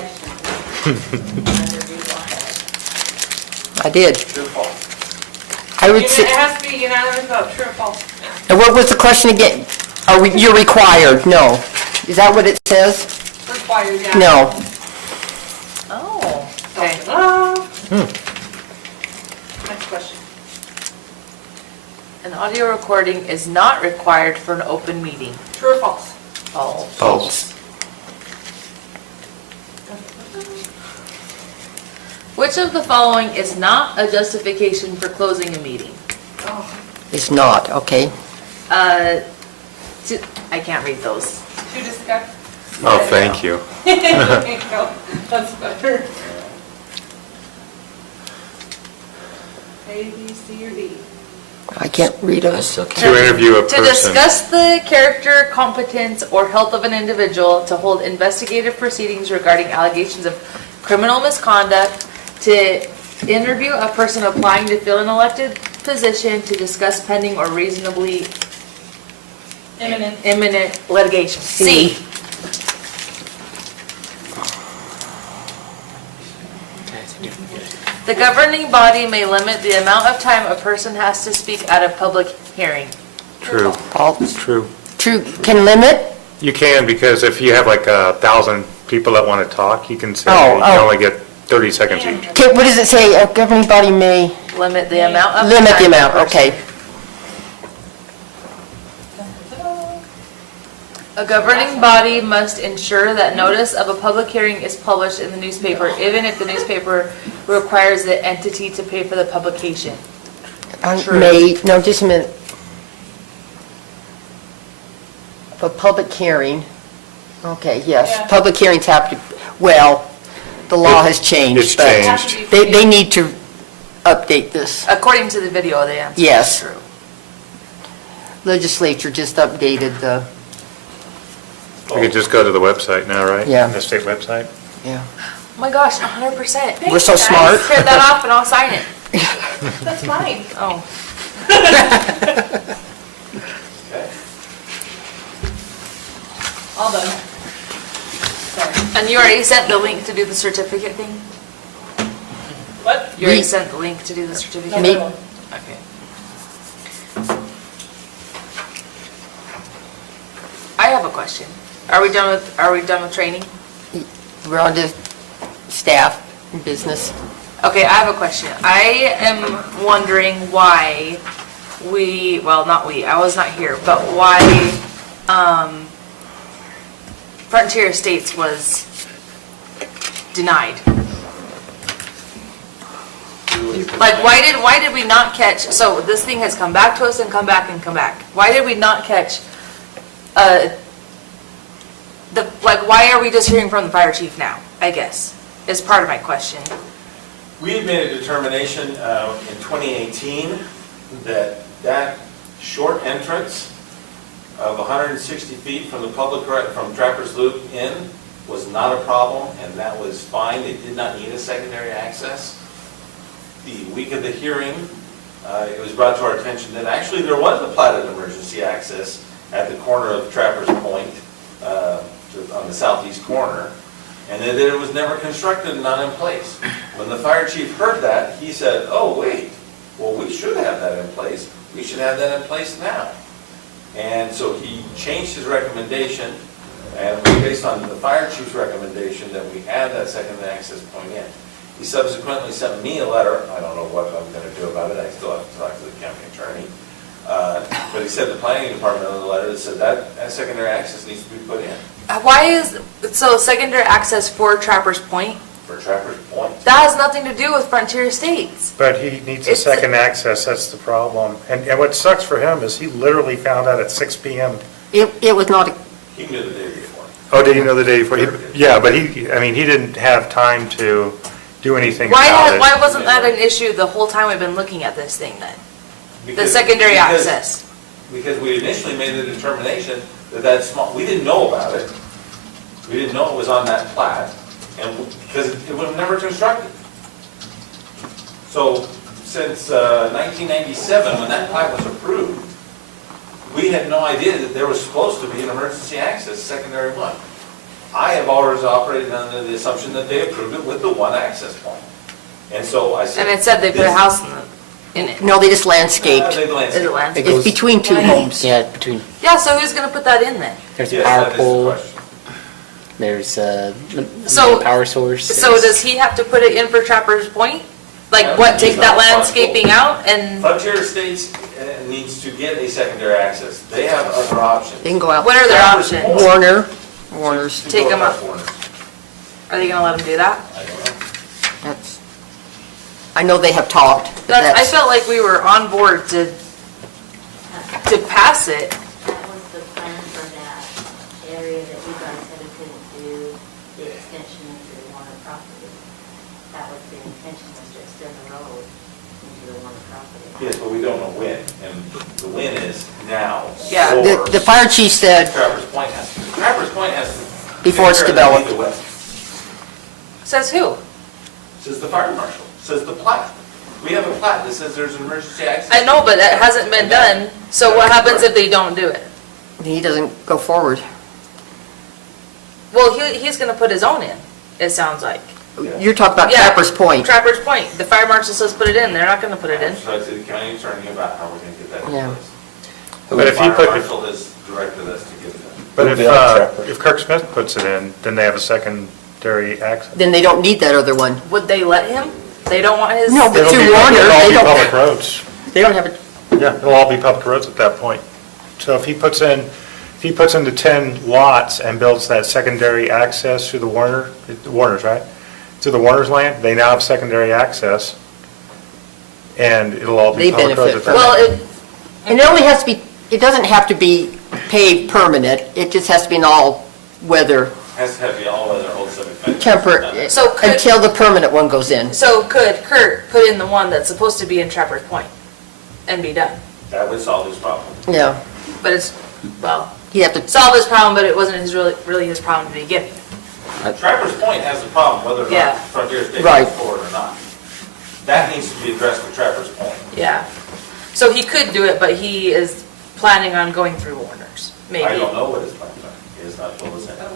I did. True or false? I would It say, has to be unanimous vote, true or false? and what was the question again? You're required? No. Is that what it says? Required, yeah. No. Oh, okay. Next question. An audio recording is not required for an open meeting. True or false? False. False. Which of the following is not a justification for closing a meeting? It's not, okay. I can't read those. To discuss. Oh, thank you. No, that's better. A, B, C, or D? I can't read I them. still can't. To interview a To person. discuss the character, competence, or health of an individual, to hold investigative proceedings regarding allegations of criminal misconduct, to interview a person applying to fill an elected position, to discuss pending or reasonably imminent litigation. C. The governing body may limit the amount of time a person has to speak at a public hearing. True. False. True. True, can limit? You can, because if you have like 1,000 people that want to talk, you can say, Oh, you oh. only get 30 seconds each. Okay, what does it say? A governing body may Limit the amount of limit the time amount, a person- okay. A governing body must ensure that notice of a public hearing is published in the newspaper, even if the newspaper requires the entity to pay for the publication. True. May, no, just a minute. A public hearing, Okay, yes, Yeah. public hearings have to, well, the law has changed. It's but changed. They need to update this. According to the video, they answered. Yes. True. Legislature just updated the, You could just go to the website now, right? Yeah. The state website? yeah. Oh my gosh, 100%. We're so smart. Print that off and I'll sign it. That's mine. Oh. All done. Sorry. And you already sent the link to do the certificate thing? What? You already Me. sent the link to do the certificate? Me. Okay. I have a question. Are we done with training? We're on to staff and business. Okay, I have a question. I am wondering why not we, I was not here, but why Frontier Estates was denied. Like, why did we not catch, so this thing has come back to us and come back and come back. Why did we not catch, why are we just hearing from the fire chief now, I guess, is part of my question. We had made a determination in 2018 that short entrance of 160 feet from the from Trappers Loop in was not a problem, and that was fine. They did not need a secondary access. The week of the hearing, it was brought to our attention that actually there was a platted emergency access at the corner of Trappers Point, on the southeast corner, and that it was never constructed and not in place. When the fire chief heard that, he said, oh, wait, well, we should have that in place. We should have that in place now. And so he changed his recommendation, and it was based on the fire chief's recommendation that we add that secondary access point in. He subsequently sent me a letter. I don't know what I'm going to do about it. I still have to talk to the county attorney. But he said the planning department on the letter said that secondary access needs to be put in So secondary access for Trappers Point, for Trappers Point. that has nothing to do with Frontier Estates. But he needs a It's- second access, that's the problem. And what sucks for him is he literally found out at 6 PM. It was not, He knew the day before. Oh, did he know the day before? Yeah, but he didn't have time to do anything Why about it. wasn't that an issue the whole time we've been looking at this thing then? The Because- secondary because- access? Because we initially made the determination that small, we didn't know about it. We didn't know it was on that plat, and because it was never constructed. So since 1997, when that plat was approved, we had no idea that there was supposed to be an emergency access, secondary one. I have always operated under the assumption that they approved it with the one access point. And so I said. And it said they put a house in it. no, they just landscaped. They Is it landscaped. landscape? It's between two homes. Yeah, between, Yeah, so who's gonna put that in then? there's a Yes, power that is the pole, question. there's So- a power source. So there's- does he have to put it in for Trappers Point? Like Yeah, what, he's take not that responsible. landscaping out and Frontier Estates needs to get a secondary access. They have other options. They can go out. what are their options? Warner's, To Take go them up up. Warner. Are they gonna let them do that? I don't know. that's, I know they have talked. but I that's- felt like we were on board to pass it. That was the plan for that area that you guys said you couldn't do the extension into the Warner property. That was the intention, was to extend the road into the Warner property. Yes, but we don't know when, and the when is now. Yeah. Or The fire chief said, Trappers Point has to. Trappers Point has to. Before it's take care of that developed. either way. Says who? Says the fire marshal, says the plat. We have a plat that says there's an emergency access. I know, but that hasn't been done. So what happens if they don't do it? he doesn't go forward. Well, he's gonna put his own in, it sounds like. You're talking about Yeah. Trappers Point. Trappers Point. The fire marshal says put it in. They're not gonna put it in. So I said the county attorney about how we're gonna get that in Yeah. place. But if he The put, fire marshal has directed us to get that. but if Kirk Smith puts it in, then they have a secondary access. Then they don't need that other one. Would they let him? They don't want his? No, but It'll through be- Warner, it'll all they be public don't, roads. they don't have it. Yeah, it'll all be public roads at that point. So if he puts in the 10 lots and builds that secondary access through the Warner's, right? Through the Warner's land, they now have secondary access, and it'll all be They public roads benefit at from that Well, point. it, And it only has to be, it doesn't have to be paved permanent, it just has to be an all weather, Has to have the all-weather old 75. temper, So could- until the permanent one goes in. So could Kurt put in the one that's supposed to be in Trappers Point and be done? That would solve his problem. Yeah, But it's, well, he have to, solve his problem, but it wasn't really his problem to begin with. Trappers Point has the problem whether or Yeah. not Frontier's taking Right. it forward or not. That needs to be addressed with Trappers Point. Yeah. So he could do it, but he is planning on going through Warner's, maybe. I don't know what his plans are. He has not told us anything.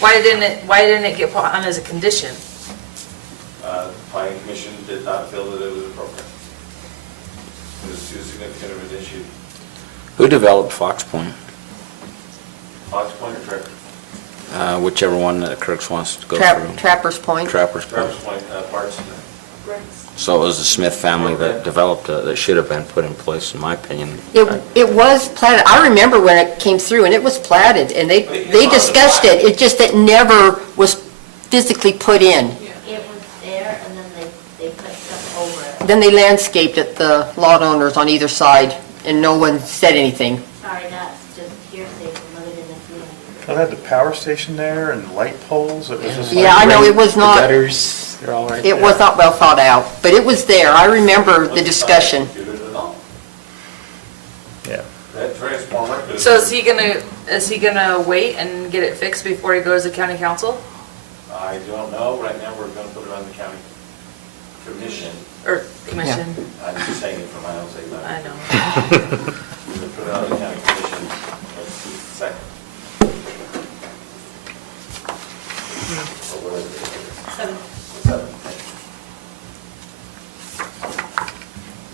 Why didn't it get put on as a condition? The planning commission did not feel that it was appropriate. It was too significant of an issue. Who developed Fox Point? Fox Point or Trappers? Whichever one that Kirk's wants to go through. Trappers Point. Trappers Point. Trappers Point, parts of So it was the Smith family that developed it, that should have been put in place, in my opinion. It was platted, I remember when it came through, and it was platted, and they discussed it, it just, it never was physically put in. It was there, and then they put stuff over it. Then they landscaped it, the lot owners on either side, and no one said anything. Sorry, that's just hearsay from living in the community. Well, they had the power station there and light poles, it was just like... Yeah, I know, it was The not, gutters, they're all right it was there. not well thought out, but it was there, I remember the discussion. computers and all. Yeah. That transformer could. So is he gonna wait and get it fixed before he goes to county council? I don't know. Right now, we're going to put it on the county commission. Or commission? I'm just saying it for my own sake. not- I know. We're going to put it on the county commission. Let's see, second. Or whatever it is. Seven.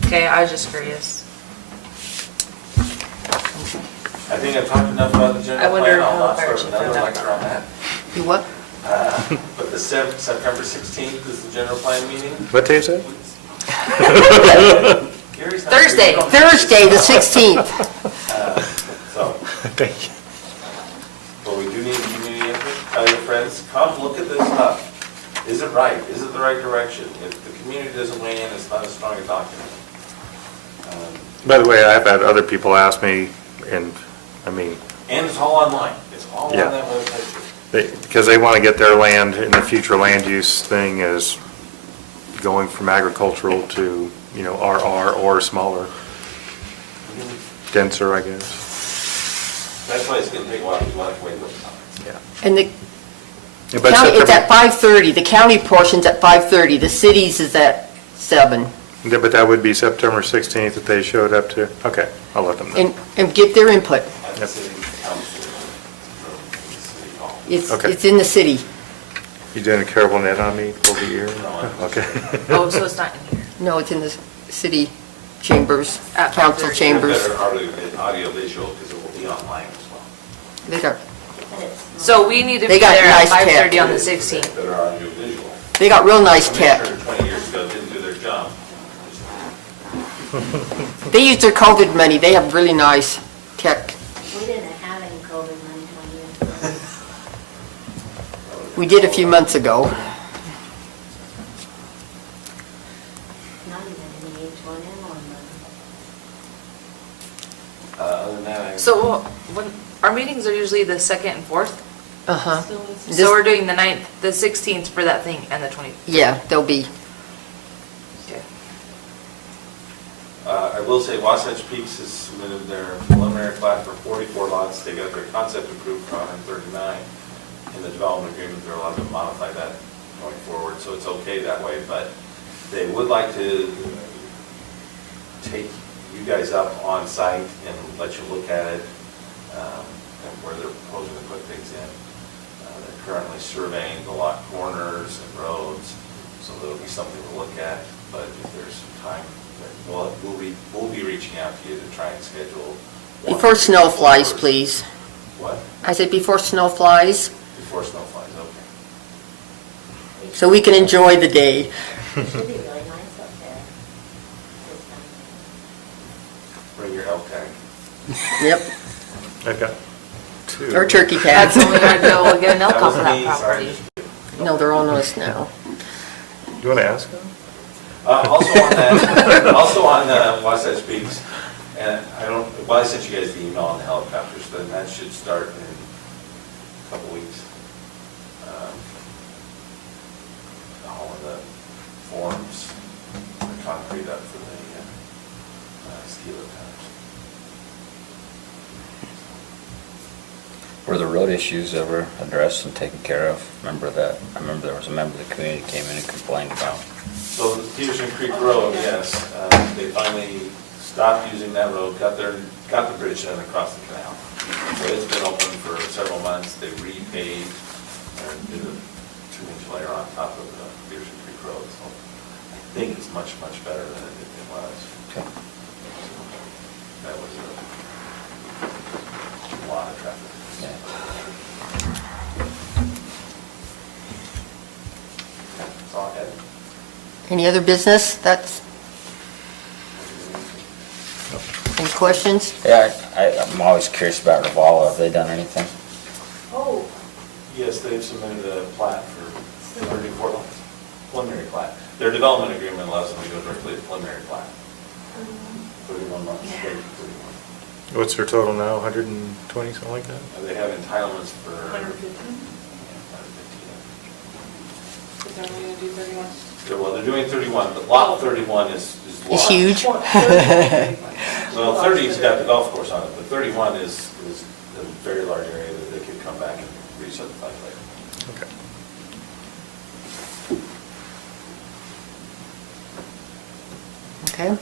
Okay, I was just curious. I think I've talked enough about the I general wonder plan. I'll how not the fire start chief another found out lecture on that. You what? But the September 16th is the general plan meeting. What day is it? Gary's not Thursday. here. Thursday, the 16th. So, Thank you. but we do need community input. Tell your friends, come look at this stuff. Is it right? Is it the right direction? If the community doesn't weigh in, it's not as strong a document. By the way, I've had other people ask me, and, I mean, And it's all online. It's all on Yeah. that website. because they want to get their land, in the future land use thing is going from agricultural to, RR or smaller, denser, I guess. That's why it's going to take a while to wait for it. Yeah. And the Yeah, but county, it's September- at 5:30, the county portion's at 5:30, the cities is at 7. Yeah, but that would be September 16th that they showed up to, okay, I'll let them know. And get their input. At the Yep. city council, the city hall. Okay. It's in the city. You doing a careful net on me over here? Okay. Oh, so it's not in here. No, it's in the city chambers, At council 5:30. chambers. Better audio visual because it will be online as well. They got, And it's So we need to They be got there at nice tech. 5:30 on the 16th. Better audio visual. they got real nice tech. Commissioner 20 years ago didn't do their job. They use their COVID money, they have really nice tech. We didn't have any COVID money 20 years ago. We did a few months ago. Not even any H1N1 money. Other than that, I. So when, our meetings are usually the 2nd and 4th? Uh-huh. This- So we're doing the 9th, the 16th for that thing, and the 20th. Yeah, they'll be, Okay. I will say Wasatch Peaks has submitted their preliminary plat for 44 lots. They got their concept approved for 139. In the development agreement, they're allowed to modify that going forward, so it's okay that way. But they would like to take you guys up on site and let you look at it, and where they're proposing to put things in. They're currently surveying the lot corners and roads, so there'll be something to look at. But if there's some time, we'll be reaching out to you to try and schedule. one before snow flies, forward. please. What? I said before snow flies, Before snow flies, okay. so we can enjoy the day. It should be really nice up there. Bring your elk tag. Yep, I've got two. or turkey That's tags. when we might be able to get an elk That off was of that me, sorry. property. No, they're on us now. You want to ask them? Also on that, also on Wasatch Peaks, And I sent you guys the email on the helicopters, but that should start in a couple weeks. All of the forms, the concrete up for the steel tires. Were the road issues ever addressed and taken care of? I remember there was a member of the community came in and complained about. So the Peterson Creek Road, yes, they finally stopped using that road, got the bridge done across the canal. So it's been open for several months. They repaved and did a 2-inch layer on top of the Peterson Creek Road. So I think it's much, much better than it was. Okay. That was a lot of traffic. Yeah. That's all I had. Any other business? Any questions? Yeah, I'm always curious about Ravala. Have they done anything? Oh. Yes, they've submitted a plat for 34 lots, preliminary plat. Their development agreement allows them to go directly to preliminary plat. 31 lots, 31. What's their total now, 120, something like that? They have entitlements for. 115? Is that what you're going to do, 31? Well, they're doing 31, but lot 31 is large. It's huge. Well, 30's got the golf course on it, but 31 is a very large area that they could come back and resubdivide later. Okay. Okay,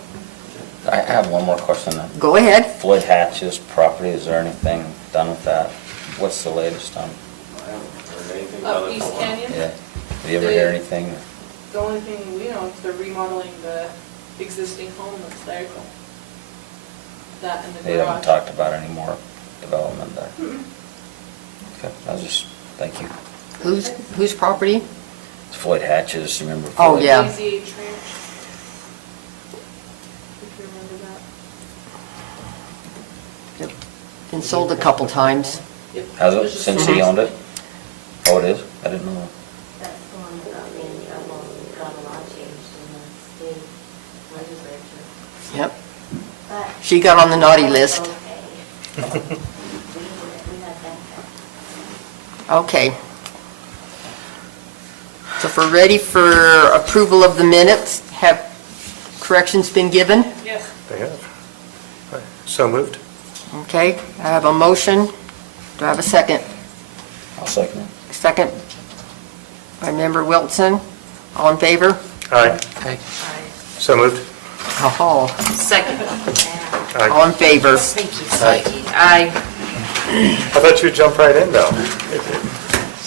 I have one more question then. go ahead. Floyd Hatch's property, is there anything done with that? What's the latest on? I haven't heard anything Up about it. East Canyon? Yeah. Have you ever heard anything? The only thing we know is they're remodeling the existing home that's there. That and the garage. They haven't talked about any more development there? Okay, I was just, thank you. Whose property? It's Floyd Hatch's, remember? Oh, Floyd? yeah. AZH Ranch. If you remember that. Been sold a couple times. Yep. Has was it, just- since he owned it? Oh, it is? I didn't know. That's the one that got me in trouble, and got a law changed in the state legislature. Yep. But She got on the naughty list. okay. We had that. Okay. So if we're ready for approval of the minutes, have corrections been given? Yes. They have. So moved. Okay, I have a motion. Do I have a second? I'll second it. Second by Member Wilson. All in favor? Aye. Okay. So moved. Oh, Second. Aye. all in favor? Aye. I thought you'd jump right in, though.